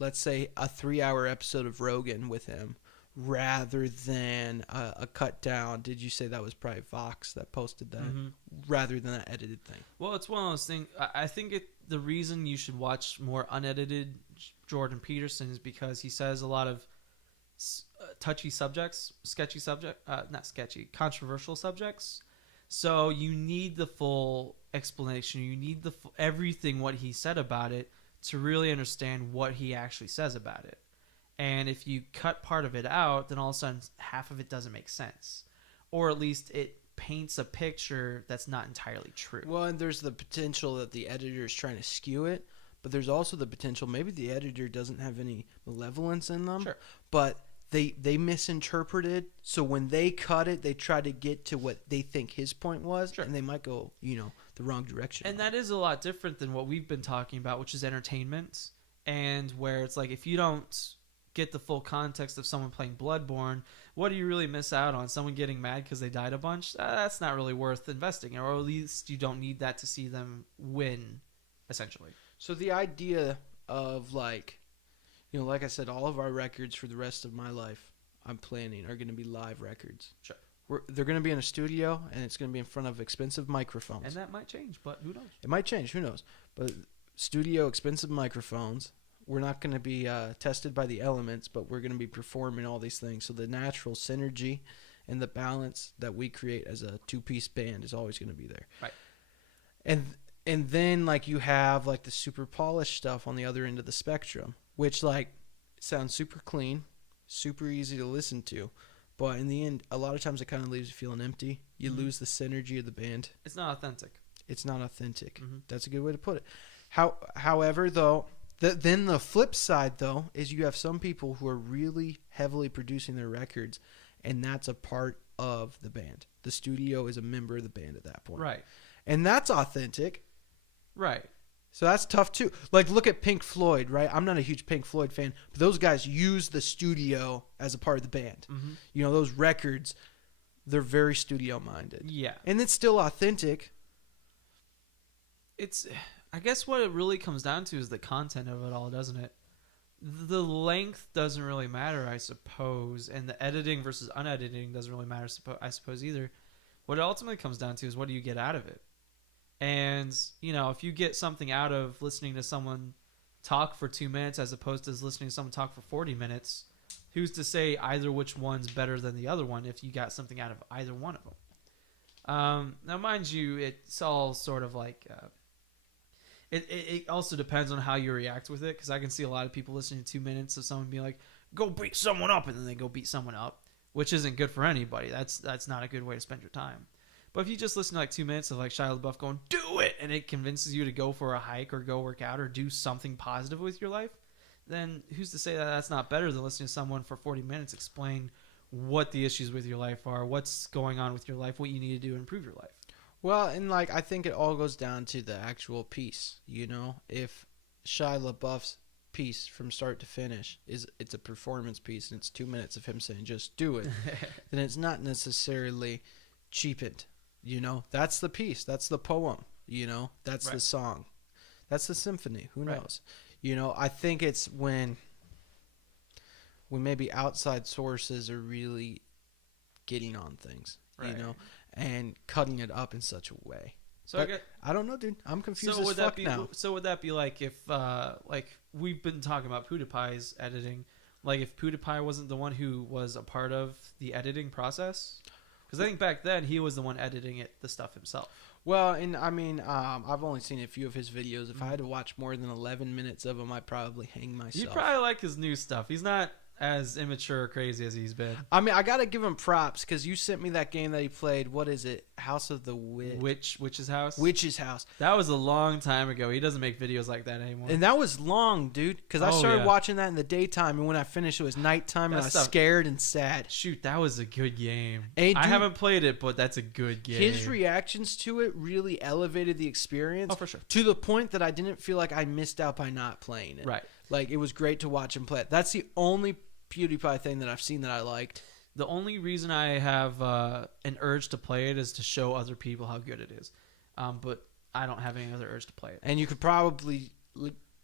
let's say, a 3-hour episode of Rogan with him rather than a cut down? Did you say that was probably Vox that posted that? Mm-hmm. Rather than an edited thing? Well, it's one of those things. I think the reason you should watch more unedited Jordan Peterson is because he says a lot of touchy subjects, controversial subjects. So you need the full explanation. You need everything what he said about it to really understand what he actually says about it. And if you cut part of it out, then all of a sudden half of it doesn't make sense. Or at least it paints a picture that's not entirely true. Well, and there's the potential that the editor is trying to skew it, but there's also the potential maybe the editor doesn't have any malevolence in them, sure, but they misinterpreted. So when they cut it, they try to get to what they think his point was, sure, and they might go, the wrong direction. And that is a lot different than what we've been talking about, which is entertainment, and where it's like if you don't get the full context of someone playing Bloodborne, what do you really miss out on? Someone getting mad because they died a bunch? That's not really worth investing in, or at least you don't need that to see them win, essentially. So the idea of like I said, all of our records for the rest of my life I'm planning are going to be live records. Sure. They're going to be in a studio, and it's going to be in front of expensive microphones. And that might change, but who knows? It might change, who knows? But studio, expensive microphones. We're not going to be tested by the elements, but we're going to be performing all these things. So the natural synergy and the balance that we create as a two-piece band is always going to be there. Right. And then like you have like the super polished stuff on the other end of the spectrum, which like sounds super clean, super easy to listen to, but in the end, a lot of times it kind of leaves you feeling empty. You mm-hmm. lose the synergy of the band. It's not authentic. It's not authentic. Mm-hmm. That's a good way to put it. However, though, Then the flip side, though, is you have some people who are really heavily producing their records, and that's a part of the band. The studio is a member of the band at that point. Right. And that's authentic. Right. So that's tough, too. Like, look at Pink Floyd, right? I'm not a huge Pink Floyd fan, but those guys use the studio as a part of the band. Mm-hmm. You know, those records, they're very studio-minded. Yeah. And it's still authentic. I guess what it really comes down to is the content of it all, doesn't it? The length doesn't really matter, I suppose, and the editing versus unediting doesn't really matter, I suppose, either. What it ultimately comes down to is what do you get out of it? And, you know, if you get something out of listening to someone talk for 2 minutes as opposed to listening to someone talk for 40 minutes, who's to say either which one's better than the other one if you got something out of either one of them? Now, mind you, it's all sort of like... It also depends on how you react with it, because I can see a lot of people listening to 2 minutes of someone being like, go beat someone up, and then they go beat someone up, which isn't good for anybody. That's not a good way to spend your time. But if you just listen to like 2 minutes of like Shia LaBeouf going, do it, and it convinces you to go for a hike or go work out or do something positive with your life, then who's to say that that's not better than listening to someone for 40 minutes explain what the issues with your life are, what's going on with your life, what you need to do to improve your life. Well, and like I think it all goes down to the actual piece, you know? If Shia LaBeouf's piece from start to finish it's a performance piece and it's 2 minutes of him saying just do it, then it's not necessarily cheapened, you know? That's the piece, that's the poem, you know? That's right. the song. That's the symphony, who right. knows? You know, I think it's when maybe outside sources are really getting on things, right. you know? And cutting it up in such a way. So I don't know, dude. I'm confused as fuck now. So would that be like if, like we've been talking about PewDiePie's editing, like if PewDiePie wasn't the one who was a part of the editing process? Because I think back then he was the one editing the stuff himself. Well, and I mean, I've only seen a few of his videos. If I had to watch more than 11 minutes of them, I'd probably hang myself. You probably like his new stuff. He's not as immature or crazy as he's been. I mean, I gotta give him props because you sent me that game that he played. What is it? House of the Witch's House. Witch's House. That was a long time ago. He doesn't make videos like that anymore. And that was long, dude. Because I started watching that in the daytime, and when I finished, it was nighttime, and I was scared and sad. Shoot, that was a good game. Hey, dude, I haven't played it, but that's a good game. His reactions to it really elevated the experience. Oh, for sure. To the point that I didn't feel like I missed out by not playing it. Right. Like it was great to watch him play it. That's the only PewDiePie thing that I've seen that I liked. The only reason I have an urge to play it is to show other people how good it is. But I don't have any other urge to play it. And you could probably...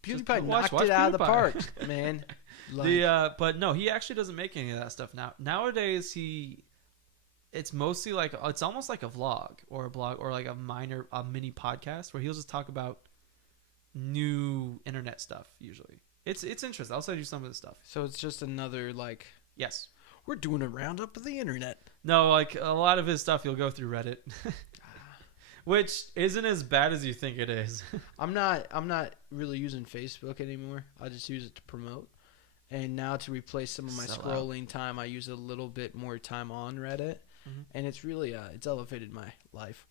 PewDiePie knocked it out of the park, man. Like, but no, he actually doesn't make any of that stuff now. Nowadays, it's mostly like... It's almost like a vlog or a blog or like a mini podcast where he'll just talk about new internet stuff, usually. It's interesting. I'll send you some of the stuff. So it's just another like... Yes. We're doing a roundup of the internet. No, like a lot of his stuff you'll go through Reddit. Which isn't as bad as you think it is. I'm not really using Facebook anymore. I just use it to promote. And now to replace some of my scrolling time, I use a little bit more time on Reddit. Mm-hmm. And it's really it's elevated my life.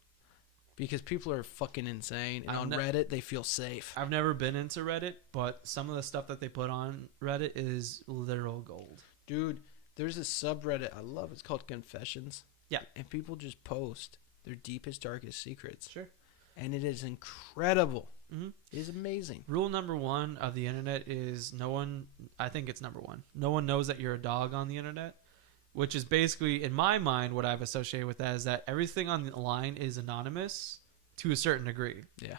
Because people are fucking insane, and on Reddit, they feel safe. I've never been into Reddit, but some of the stuff that they put on Reddit is literal gold. Dude, there's a subreddit I love. It's called Confessions. Yeah. And people just post their deepest, darkest secrets. Sure. And it is incredible. Mm-hmm. It is amazing. Rule number 1 of the internet is I think it's number 1. No one knows that you're a dog on the internet. Which is basically, in my mind, what I've associated with that is that everything on the line is anonymous to a certain degree. Yeah.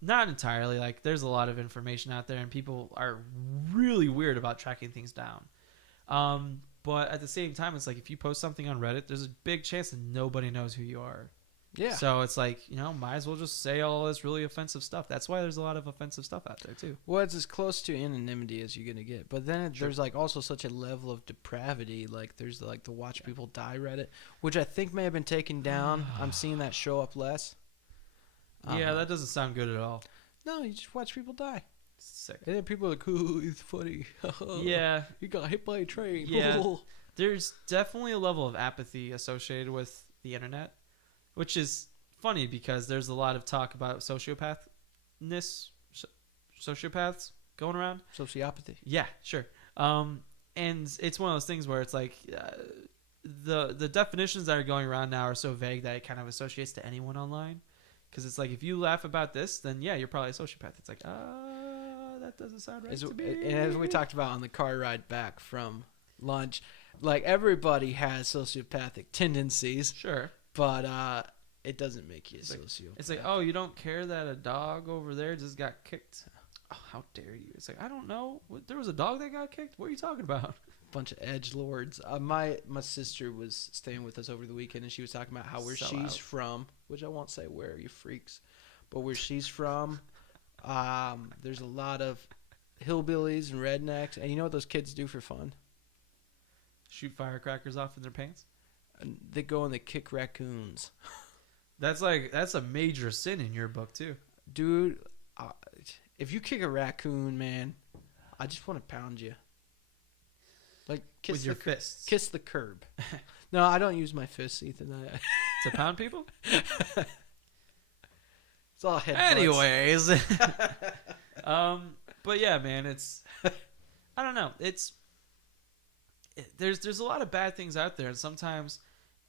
Not entirely. Like, there's a lot of information out there, and people are really weird about tracking things down. But at the same time, it's like if you post something on Reddit, there's a big chance that nobody knows who you are. Yeah. So it's like, might as well just say all this really offensive stuff. That's why there's a lot of offensive stuff out there, too. Well, it's as close to anonymity as you're going to get. But then there's, like, also such a level of depravity. Like, there's, like, the Watch People Die Reddit, which I think may have been taken down. I'm seeing that show up less. Yeah, that doesn't sound good at all. No, you just watch people die. Sick. And then people are like, oh, it's funny. Yeah. He got hit by a train. Yeah. There's definitely a level of apathy associated with the internet. Which is funny because there's a lot of talk about sociopaths. going around. Sociopathy. Yeah, sure. And it's one of those things where it's like the definitions that are going around now are so vague that it kind of associates to anyone online. Because it's like, if you laugh about this, then yeah, you're probably a sociopath. It's like, that doesn't sound right to me. And as we talked about on the car ride back from lunch, like, everybody has sociopathic tendencies. Sure. But it doesn't make you a sociopath. It's like, oh, you don't care that a dog over there just got kicked? Oh, how dare you? It's like, I don't know. There was a dog that got kicked? What are you talking about? Bunch of edgelords. My sister was staying with us over the weekend, and she was talking about how where she's from, which I won't say where, you freaks, but where she's from, there's a lot of hillbillies and rednecks, and you know what those kids do for fun? Shoot firecrackers off in their pants? And they go and they kick raccoons. That's a major sin in your book too, dude. If you kick a raccoon, man, I just want to pound you. Like, kiss with your fists. Kiss the curb. No, I don't use my fists, Ethan. To pound people? It's all head. Anyways. But yeah, man, it's, I don't know. There's a lot of bad things out there, and sometimes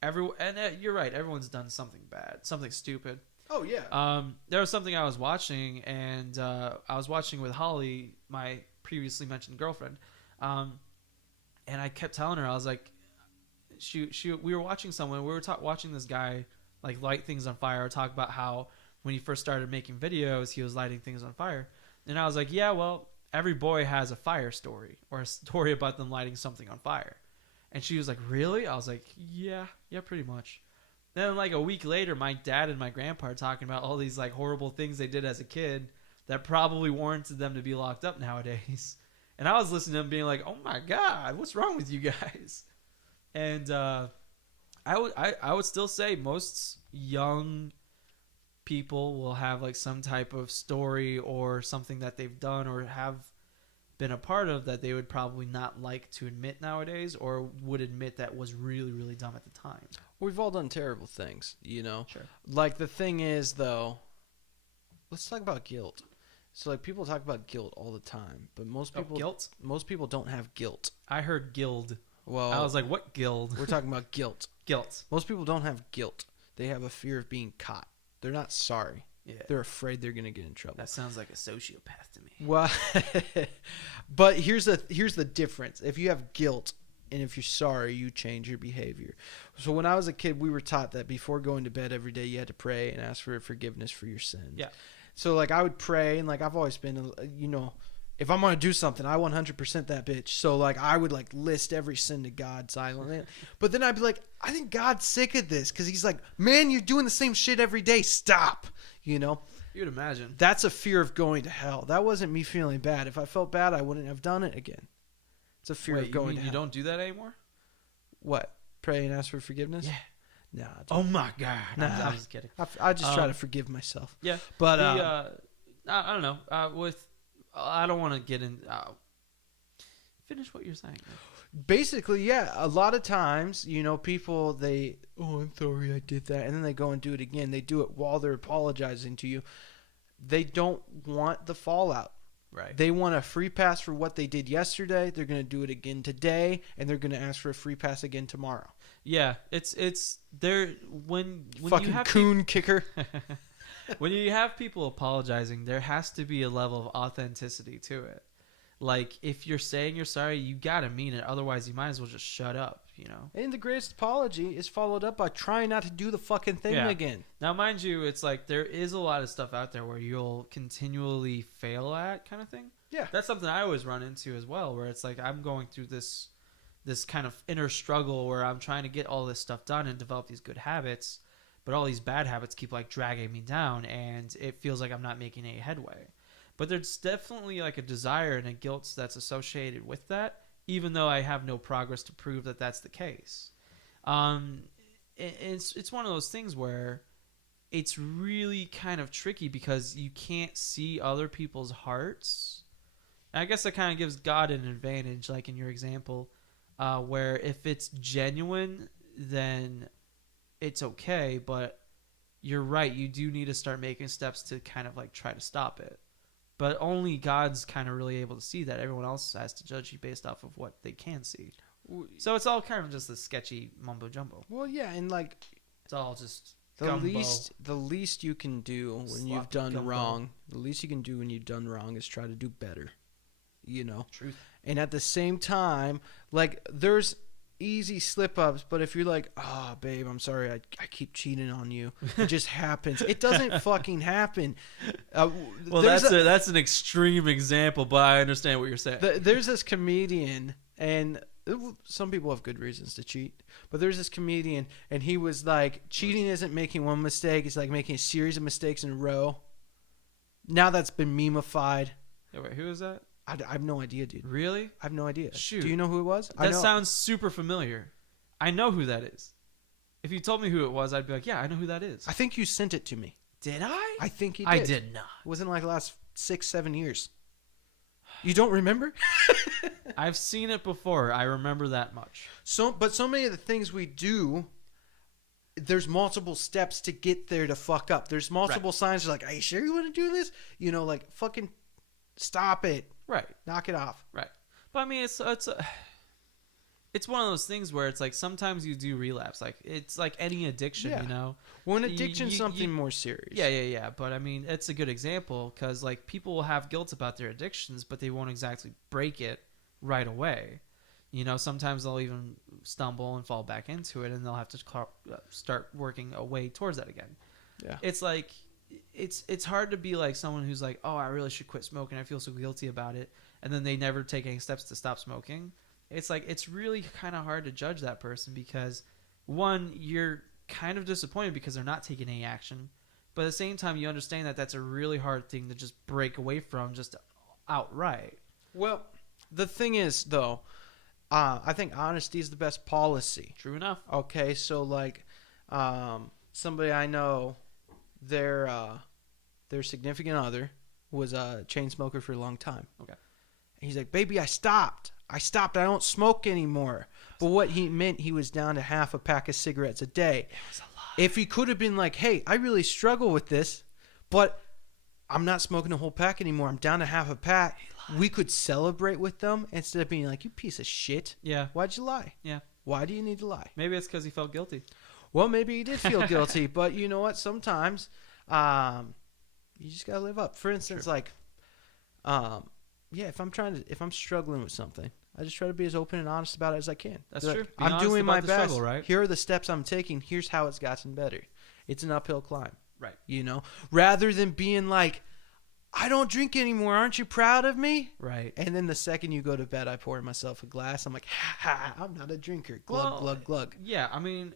you're right, everyone's done something bad, something stupid. Oh yeah. There was something I was watching, and I was watching with Holly, my previously mentioned girlfriend. And I kept telling her, I was like, we were watching someone, we were watching this guy like light things on fire, or talk about how when he first started making videos, he was lighting things on fire. And I was like, yeah, well, every boy has a fire story, or a story about them lighting something on fire. And she was like, really? I was like, yeah, pretty much. Then like a week later, my dad and my grandpa are talking about all these like horrible things they did as a kid that probably warranted them to be locked up nowadays. And I was listening to them being like, oh my God, what's wrong with you guys? And I would still say most young people will have like some type of story or something that they've done or have been a part of that they would probably not like to admit nowadays, or would admit that was really, really dumb at the time. We've all done terrible things, you know? Sure. Like, the thing is, though, let's talk about guilt. So, like, people talk about guilt all the time, but most people don't have guilt. I heard guild. Well, I was like, what guild? We're talking about guilt. Guilt. Most people don't have guilt. They have a fear of being caught. They're not sorry. Yeah. They're afraid they're going to get in trouble. That sounds like a sociopath to me. Well, but here's the difference. If you have guilt and if you're sorry, you change your behavior. So when I was a kid, we were taught that before going to bed every day, you had to pray and ask for forgiveness for your sins. Yeah. So, like, I would pray, and, like, I've always been, you know, if I'm going to do something, I 100% that bitch. So, like, I would, like, list every sin to God silently. But then I'd be like, I think God's sick of this, because he's like, man, you're doing the same shit every day. Stop, you know? You'd imagine. That's a fear of going to hell. That wasn't me feeling bad. If I felt bad, I wouldn't have done it again. It's a fear of going to hell. You don't do that anymore? What? Pray and ask for forgiveness? Yeah. No. Oh my God. Nah, I'm just kidding. I just try to forgive myself. Yeah. But I don't know. I don't want to get in. Finish what you're saying. Basically, yeah. A lot of times, you know, people, I'm sorry I did that. And then they go and do it again. They do it while they're apologizing to you. They don't want the fallout. Right. They want a free pass for what they did yesterday. They're going to do it again today. And they're going to ask for a free pass again tomorrow. Yeah. It's there when fucking you have coon kicker. When you have people apologizing, there has to be a level of authenticity to it. Like, if you're saying you're sorry, you gotta mean it. Otherwise, you might as well just shut up, you know? And the greatest apology is followed up by trying not to do the fucking thing again. Now, mind you, it's like there is a lot of stuff out there where you'll continually fail at, kind of thing. Yeah. That's something I always run into as well, where it's like I'm going through this kind of inner struggle where I'm trying to get all this stuff done and develop these good habits, but all these bad habits keep like dragging me down, and it feels like I'm not making any headway. But there's definitely like a desire and a guilt that's associated with that, even though I have no progress to prove that that's the case. It's one of those things where it's really kind of tricky because you can't see other people's hearts. And I guess that kind of gives God an advantage, like in your example, where if it's genuine, then it's okay. But you're right, you do need to start making steps to kind of like try to stop it. But only God's kind of really able to see that. Everyone else has to judge you based off of what they can see. So it's all kind of just a sketchy mumbo jumbo. Well, yeah, and like it's all just the gumbo. least you can do when you've done gumbo. wrong. The least you can do when you've done wrong is try to do better. You know. Truth. And at the same time, like there's easy slip ups, but if you're like, oh babe, I'm sorry, I keep cheating on you, it just happens. It doesn't fucking happen. Well, that's an extreme example, but I understand what you're saying. There's this comedian, and some people have good reasons to cheat, but there's this comedian, and he was like, cheating isn't making one mistake, it's like making a series of mistakes in a row. Now that's been memeified. Yeah, wait, who is that? I have no idea, dude. Really? I have no idea. Shoot. Do you know who it was? That sounds super familiar. I know who that is. If you told me who it was, I'd be like, yeah, I know who that is. I think you sent it to me. Did I? I think you did. I did not. It wasn't like the last 6-7 years. You don't remember? I've seen it before. I remember that much. But so many of the things we do, there's multiple steps to get there to fuck up. There's multiple signs like, are you sure you want to do this? You know, like fucking stop it. Right. Knock it off. Right. But I mean, it's one of those things where it's like sometimes you do relapse. Like it's like any addiction, you know. Well, an addiction's something more serious. Yeah. But I mean, it's a good example because like people will have guilt about their addictions, but they won't exactly break it right away. You know, sometimes they'll even stumble and fall back into it, and they'll have to start working a way towards that again. Yeah. It's like it's hard to be like someone who's like, oh, I really should quit smoking. I feel so guilty about it, and then they never take any steps to stop smoking. It's like it's really kind of hard to judge that person because one, you're kind of disappointed because they're not taking any action, but at the same time, you understand that that's a really hard thing to just break away from just outright. Well, the thing is, though, I think honesty is the best policy. True enough. Okay, so like somebody I know, their significant other was a chain smoker for a long time. Okay. And he's like, baby, I stopped. I don't smoke anymore. But what he meant, he was down to half a pack of cigarettes a day. It was a lot. If he could have been like, hey, I really struggle with this, but I'm not smoking a whole pack anymore. I'm down to half a pack. We could celebrate with them instead of being like, you piece of shit. Yeah. Why'd you lie? Yeah. Why do you need to lie? Maybe it's because he felt guilty. Well, maybe he did feel guilty, but you know what? Sometimes you just gotta live up. For instance, like, if I'm struggling with something, I just try to be as open and honest about it as I can. That's like, true. I'm doing my best. Struggle, right? Here are the steps I'm taking. Here's how it's gotten better. It's an uphill climb. Right. You know, rather than being like, I don't drink anymore. Aren't you proud of me? Right. And then the second you go to bed, I pour myself a glass. I'm like, ha, I'm not a drinker. Glug, glug, glug. Yeah, I mean,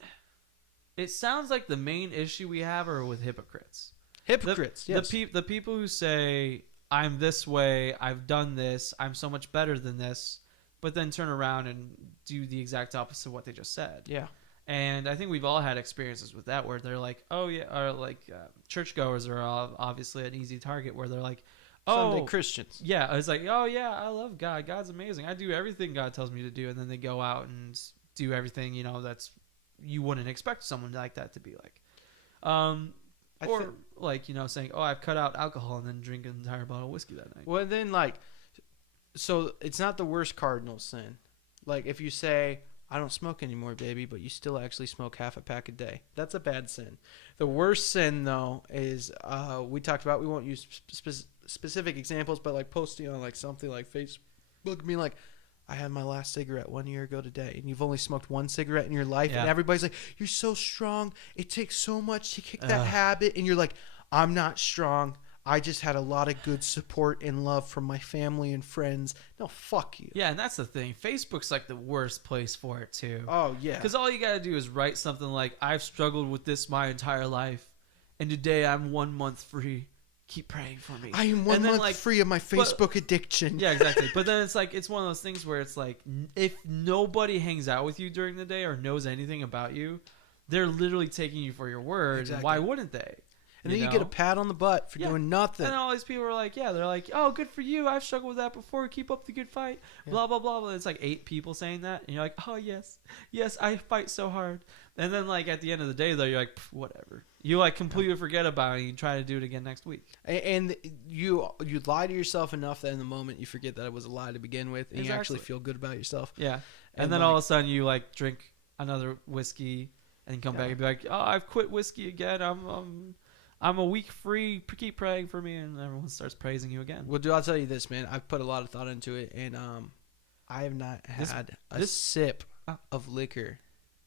it sounds like the main issue we have are with hypocrites. Hypocrites, yes. The people who say, I'm this way, I've done this, I'm so much better than this, but then turn around and do the exact opposite of what they just said. Yeah. And I think we've all had experiences with that where they're like, oh, yeah, or like churchgoers are obviously an easy target where they're like, oh, Sunday Christians. Yeah, it's like, oh, yeah, I love God. God's amazing. I do everything God tells me to do. And then they go out and do everything, you know, that's you wouldn't expect someone like that to be like. Like, you know, saying, oh, I've cut out alcohol and then drink an entire bottle of whiskey that night. Well, then, like, so it's not the worst cardinal sin. Like, if you say, I don't smoke anymore, baby, but you still actually smoke half a pack a day. That's a bad sin. The worst sin, though, is we talked about, we won't use specific examples, but like posting on like something like Facebook, being like, I had my last cigarette 1 year ago today, and you've only smoked one cigarette in your life, and everybody's like, you're so strong. It takes so much to kick that habit. And you're like, I'm not strong. I just had a lot of good support and love from my family and friends. No, fuck you. Yeah, and that's the thing. Facebook's like the worst place for it, too. Oh, yeah. Because all you got to do is write something like, I've struggled with this my entire life, and today I'm 1 month free. Keep praying for me. I am 1 month free of my Facebook addiction. Yeah, exactly. But then it's like, it's one of those things where it's like, if nobody hangs out with you during the day or knows anything about you, they're literally taking you for your word. Exactly. Why wouldn't they? And then you get a pat on the butt for doing nothing. And all these people are like, they're like, oh, good for you. I've struggled with that before. Keep up the good fight. Yeah. Blah, blah, blah. It's like 8 people saying that. And you're like, oh, yes. Yes, I fight so hard. And then, like, at the end of the day, though, you're like, whatever. You, like, completely forget about it and you try to do it again next week. And you lie to yourself enough that in the moment you forget that it was a lie to begin with, and you actually feel good about yourself. Yeah. And then all of a sudden you, like, drink another whiskey and come back and be like, oh, I've quit whiskey again. I'm a week free. Keep praying for me. And everyone starts praising you again. Well, dude, I'll tell you this, man. I've put a lot of thought into it, and I have not had a sip of liquor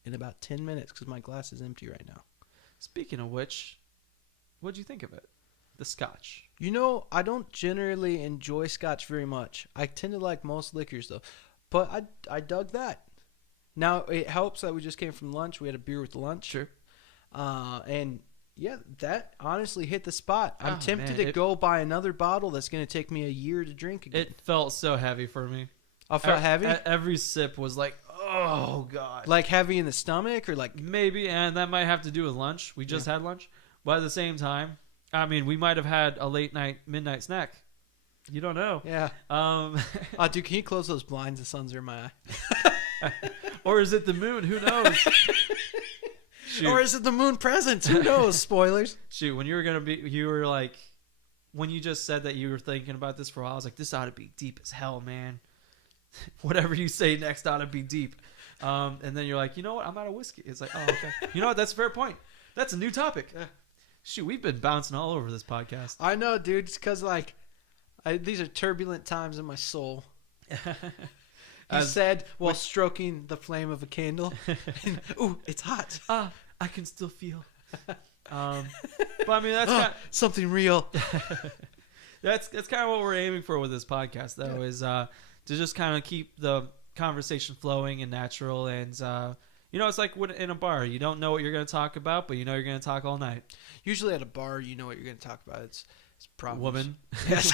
in about 10 minutes because my glass is empty right now. Speaking of which, what'd you think of it? The scotch. You know, I don't generally enjoy scotch very much. I tend to like most liquors, though. But I dug that. Now, it helps that we just came from lunch. We had a beer with lunch. Sure. And, yeah, that honestly hit the spot. I'm tempted man, to go buy another bottle that's going to take me a year to drink again. It felt so heavy for me. I felt heavy? Every sip was like, oh, God. Like heavy in the stomach or like... Maybe, and that might have to do with lunch. We just had lunch. But at the same time, I mean, we might have had a late night, midnight snack. You don't know. Yeah. Dude, can you close those blinds? The sun's in my eye. Or is it the moon? Who knows? Shoot. Or is it the moon present? Who knows? Spoilers. Shoot, when you were like, when you just said that you were thinking about this for a while, I was like, this ought to be deep as hell, man. Whatever you say next ought to be deep. And then you're like, you know what? I'm out of whiskey. It's like, oh, okay. You know what? That's a fair point. That's a new topic. Shoot, we've been bouncing all over this podcast. I know, dude. It's because, like, these are turbulent times in my soul. He said while stroking the flame of a candle. Ooh, it's hot. I can still feel. But I mean, that's something real. That's kind of what we're aiming for with this podcast, though, is to just kind of keep the conversation flowing and natural. And you know, it's like in a bar, you don't know what you're going to talk about, but you know you're going to talk all night. Usually at a bar, you know what you're going to talk about. It's problems. Woman, yes,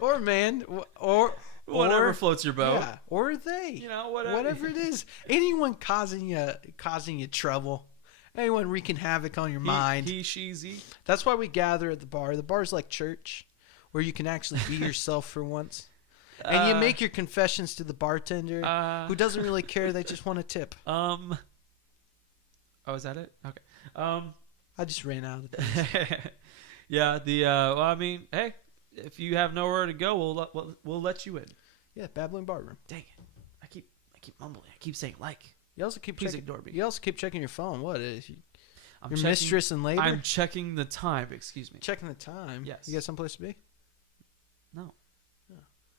or man, or whatever floats your boat. Yeah, or they. You know, whatever it is. Anyone causing you trouble. Anyone wreaking havoc on your mind. He, she, ze. That's why we gather at the bar. The bar's like church, where you can actually be yourself for once. And you make your confessions to the bartender, who doesn't really care. They just want a tip. Oh, is that it? Okay. I just ran out of things. Yeah. Well, I mean, hey, if you have nowhere to go, we'll let you in. Yeah, Babbling Barroom. Dang it! I keep mumbling. I keep saying like. You also keep Please ignore me. You also keep checking your phone. What is your checking, mistress in labor? I'm checking the time. Excuse me. Checking the time. Yes. You got someplace to be? No.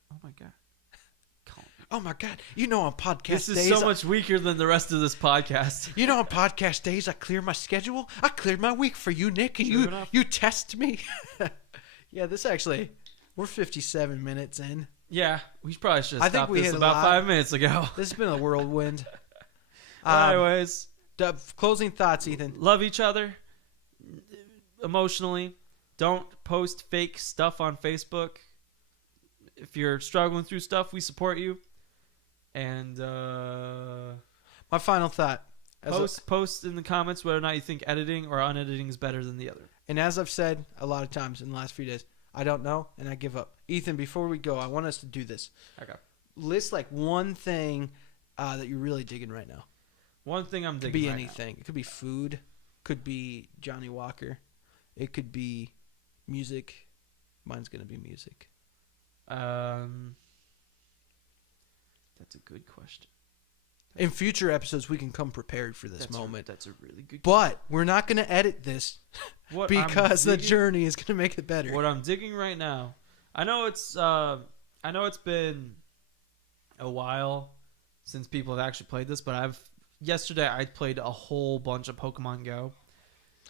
Oh my god. Oh my god. You know, on podcast days. This is so much weaker than the rest of this podcast. You know, on podcast days, I clear my schedule. I cleared my week for you, Nick, and you test me. Yeah, this actually, we're 57 minutes in. Yeah, we probably should have stopped this about 5 minutes ago. This has been a whirlwind. Anyways, closing thoughts, Ethan. Love each other emotionally. Don't post fake stuff on Facebook. If you're struggling through stuff, we support you. And my final thought. Post in the comments whether or not you think editing or unediting is better than the other. And as I've said a lot of times in the last few days, I don't know and I give up. Ethan, before we go, I want us to do this. Okay. List like one thing that you're really digging right now. One thing I'm digging. Could be right anything. now. It could be food. Could be Johnny Walker. It could be music. Mine's gonna be music. That's a good question. In future episodes, we can come prepared for this moment. That's a really good question. But we're not going to edit this because the journey is going to make it better. What I'm digging right now, I know it's been a while since people have actually played this, but yesterday I played a whole bunch of Pokemon Go.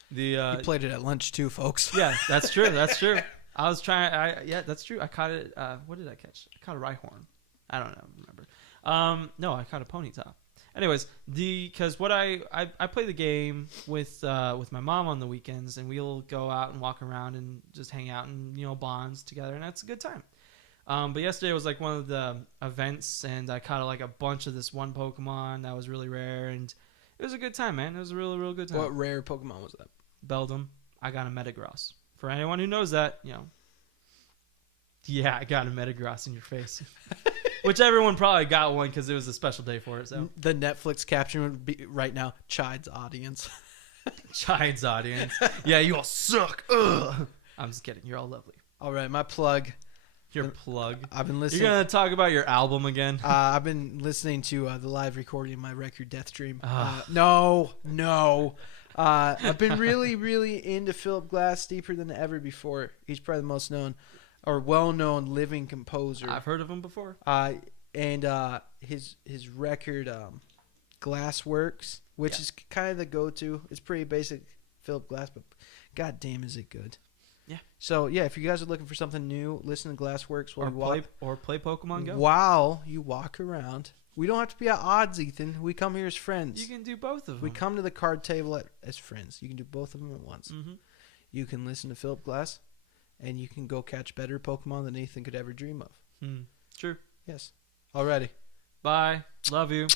You played it at lunch too, folks. Yeah, that's true. That's true. I was trying. Yeah, that's true. I caught it. What did I catch? I caught a Rhyhorn. I don't remember. No, I caught a Ponyta. Anyways, because what I play the game with my mom on the weekends, and we'll go out and walk around and just hang out and bonds together, and that's a good time. But yesterday was like one of the events, and I caught like a bunch of this one Pokemon that was really rare, and it was a good time, man. It was a really, real good time. What rare Pokemon was that? Beldum. I got a Metagross. For anyone who knows that, yeah, I got a Metagross in your face. Which everyone probably got one because it was a special day for it. So The Netflix caption would be right now, Chide's audience. Chide's audience. Yeah, you all suck. Ugh. I'm just kidding. You're all lovely. All right, my plug. Your plug. I've been listening. You're gonna talk about your album again? I've been listening to the live recording of my record, Death Dream. Ah. No. I've been really, really into Philip Glass deeper than ever before. He's probably the most known or well-known living composer. I've heard of him before. And his record, Glassworks, which is kind of the go-to. It's pretty basic Philip Glass, but god damn is it good. Yeah. So, yeah, if you guys are looking for something new, listen to Glassworks Or play Pokemon Go. while you walk around. We don't have to be at odds, Ethan. We come here as friends. You can do both of them. We come to the card table as friends. You can do both of them at once. Mm-hmm. You can listen to Philip Glass, and you can go catch better Pokemon than Ethan could ever dream of. True. Yes. Alrighty. Bye. Love you.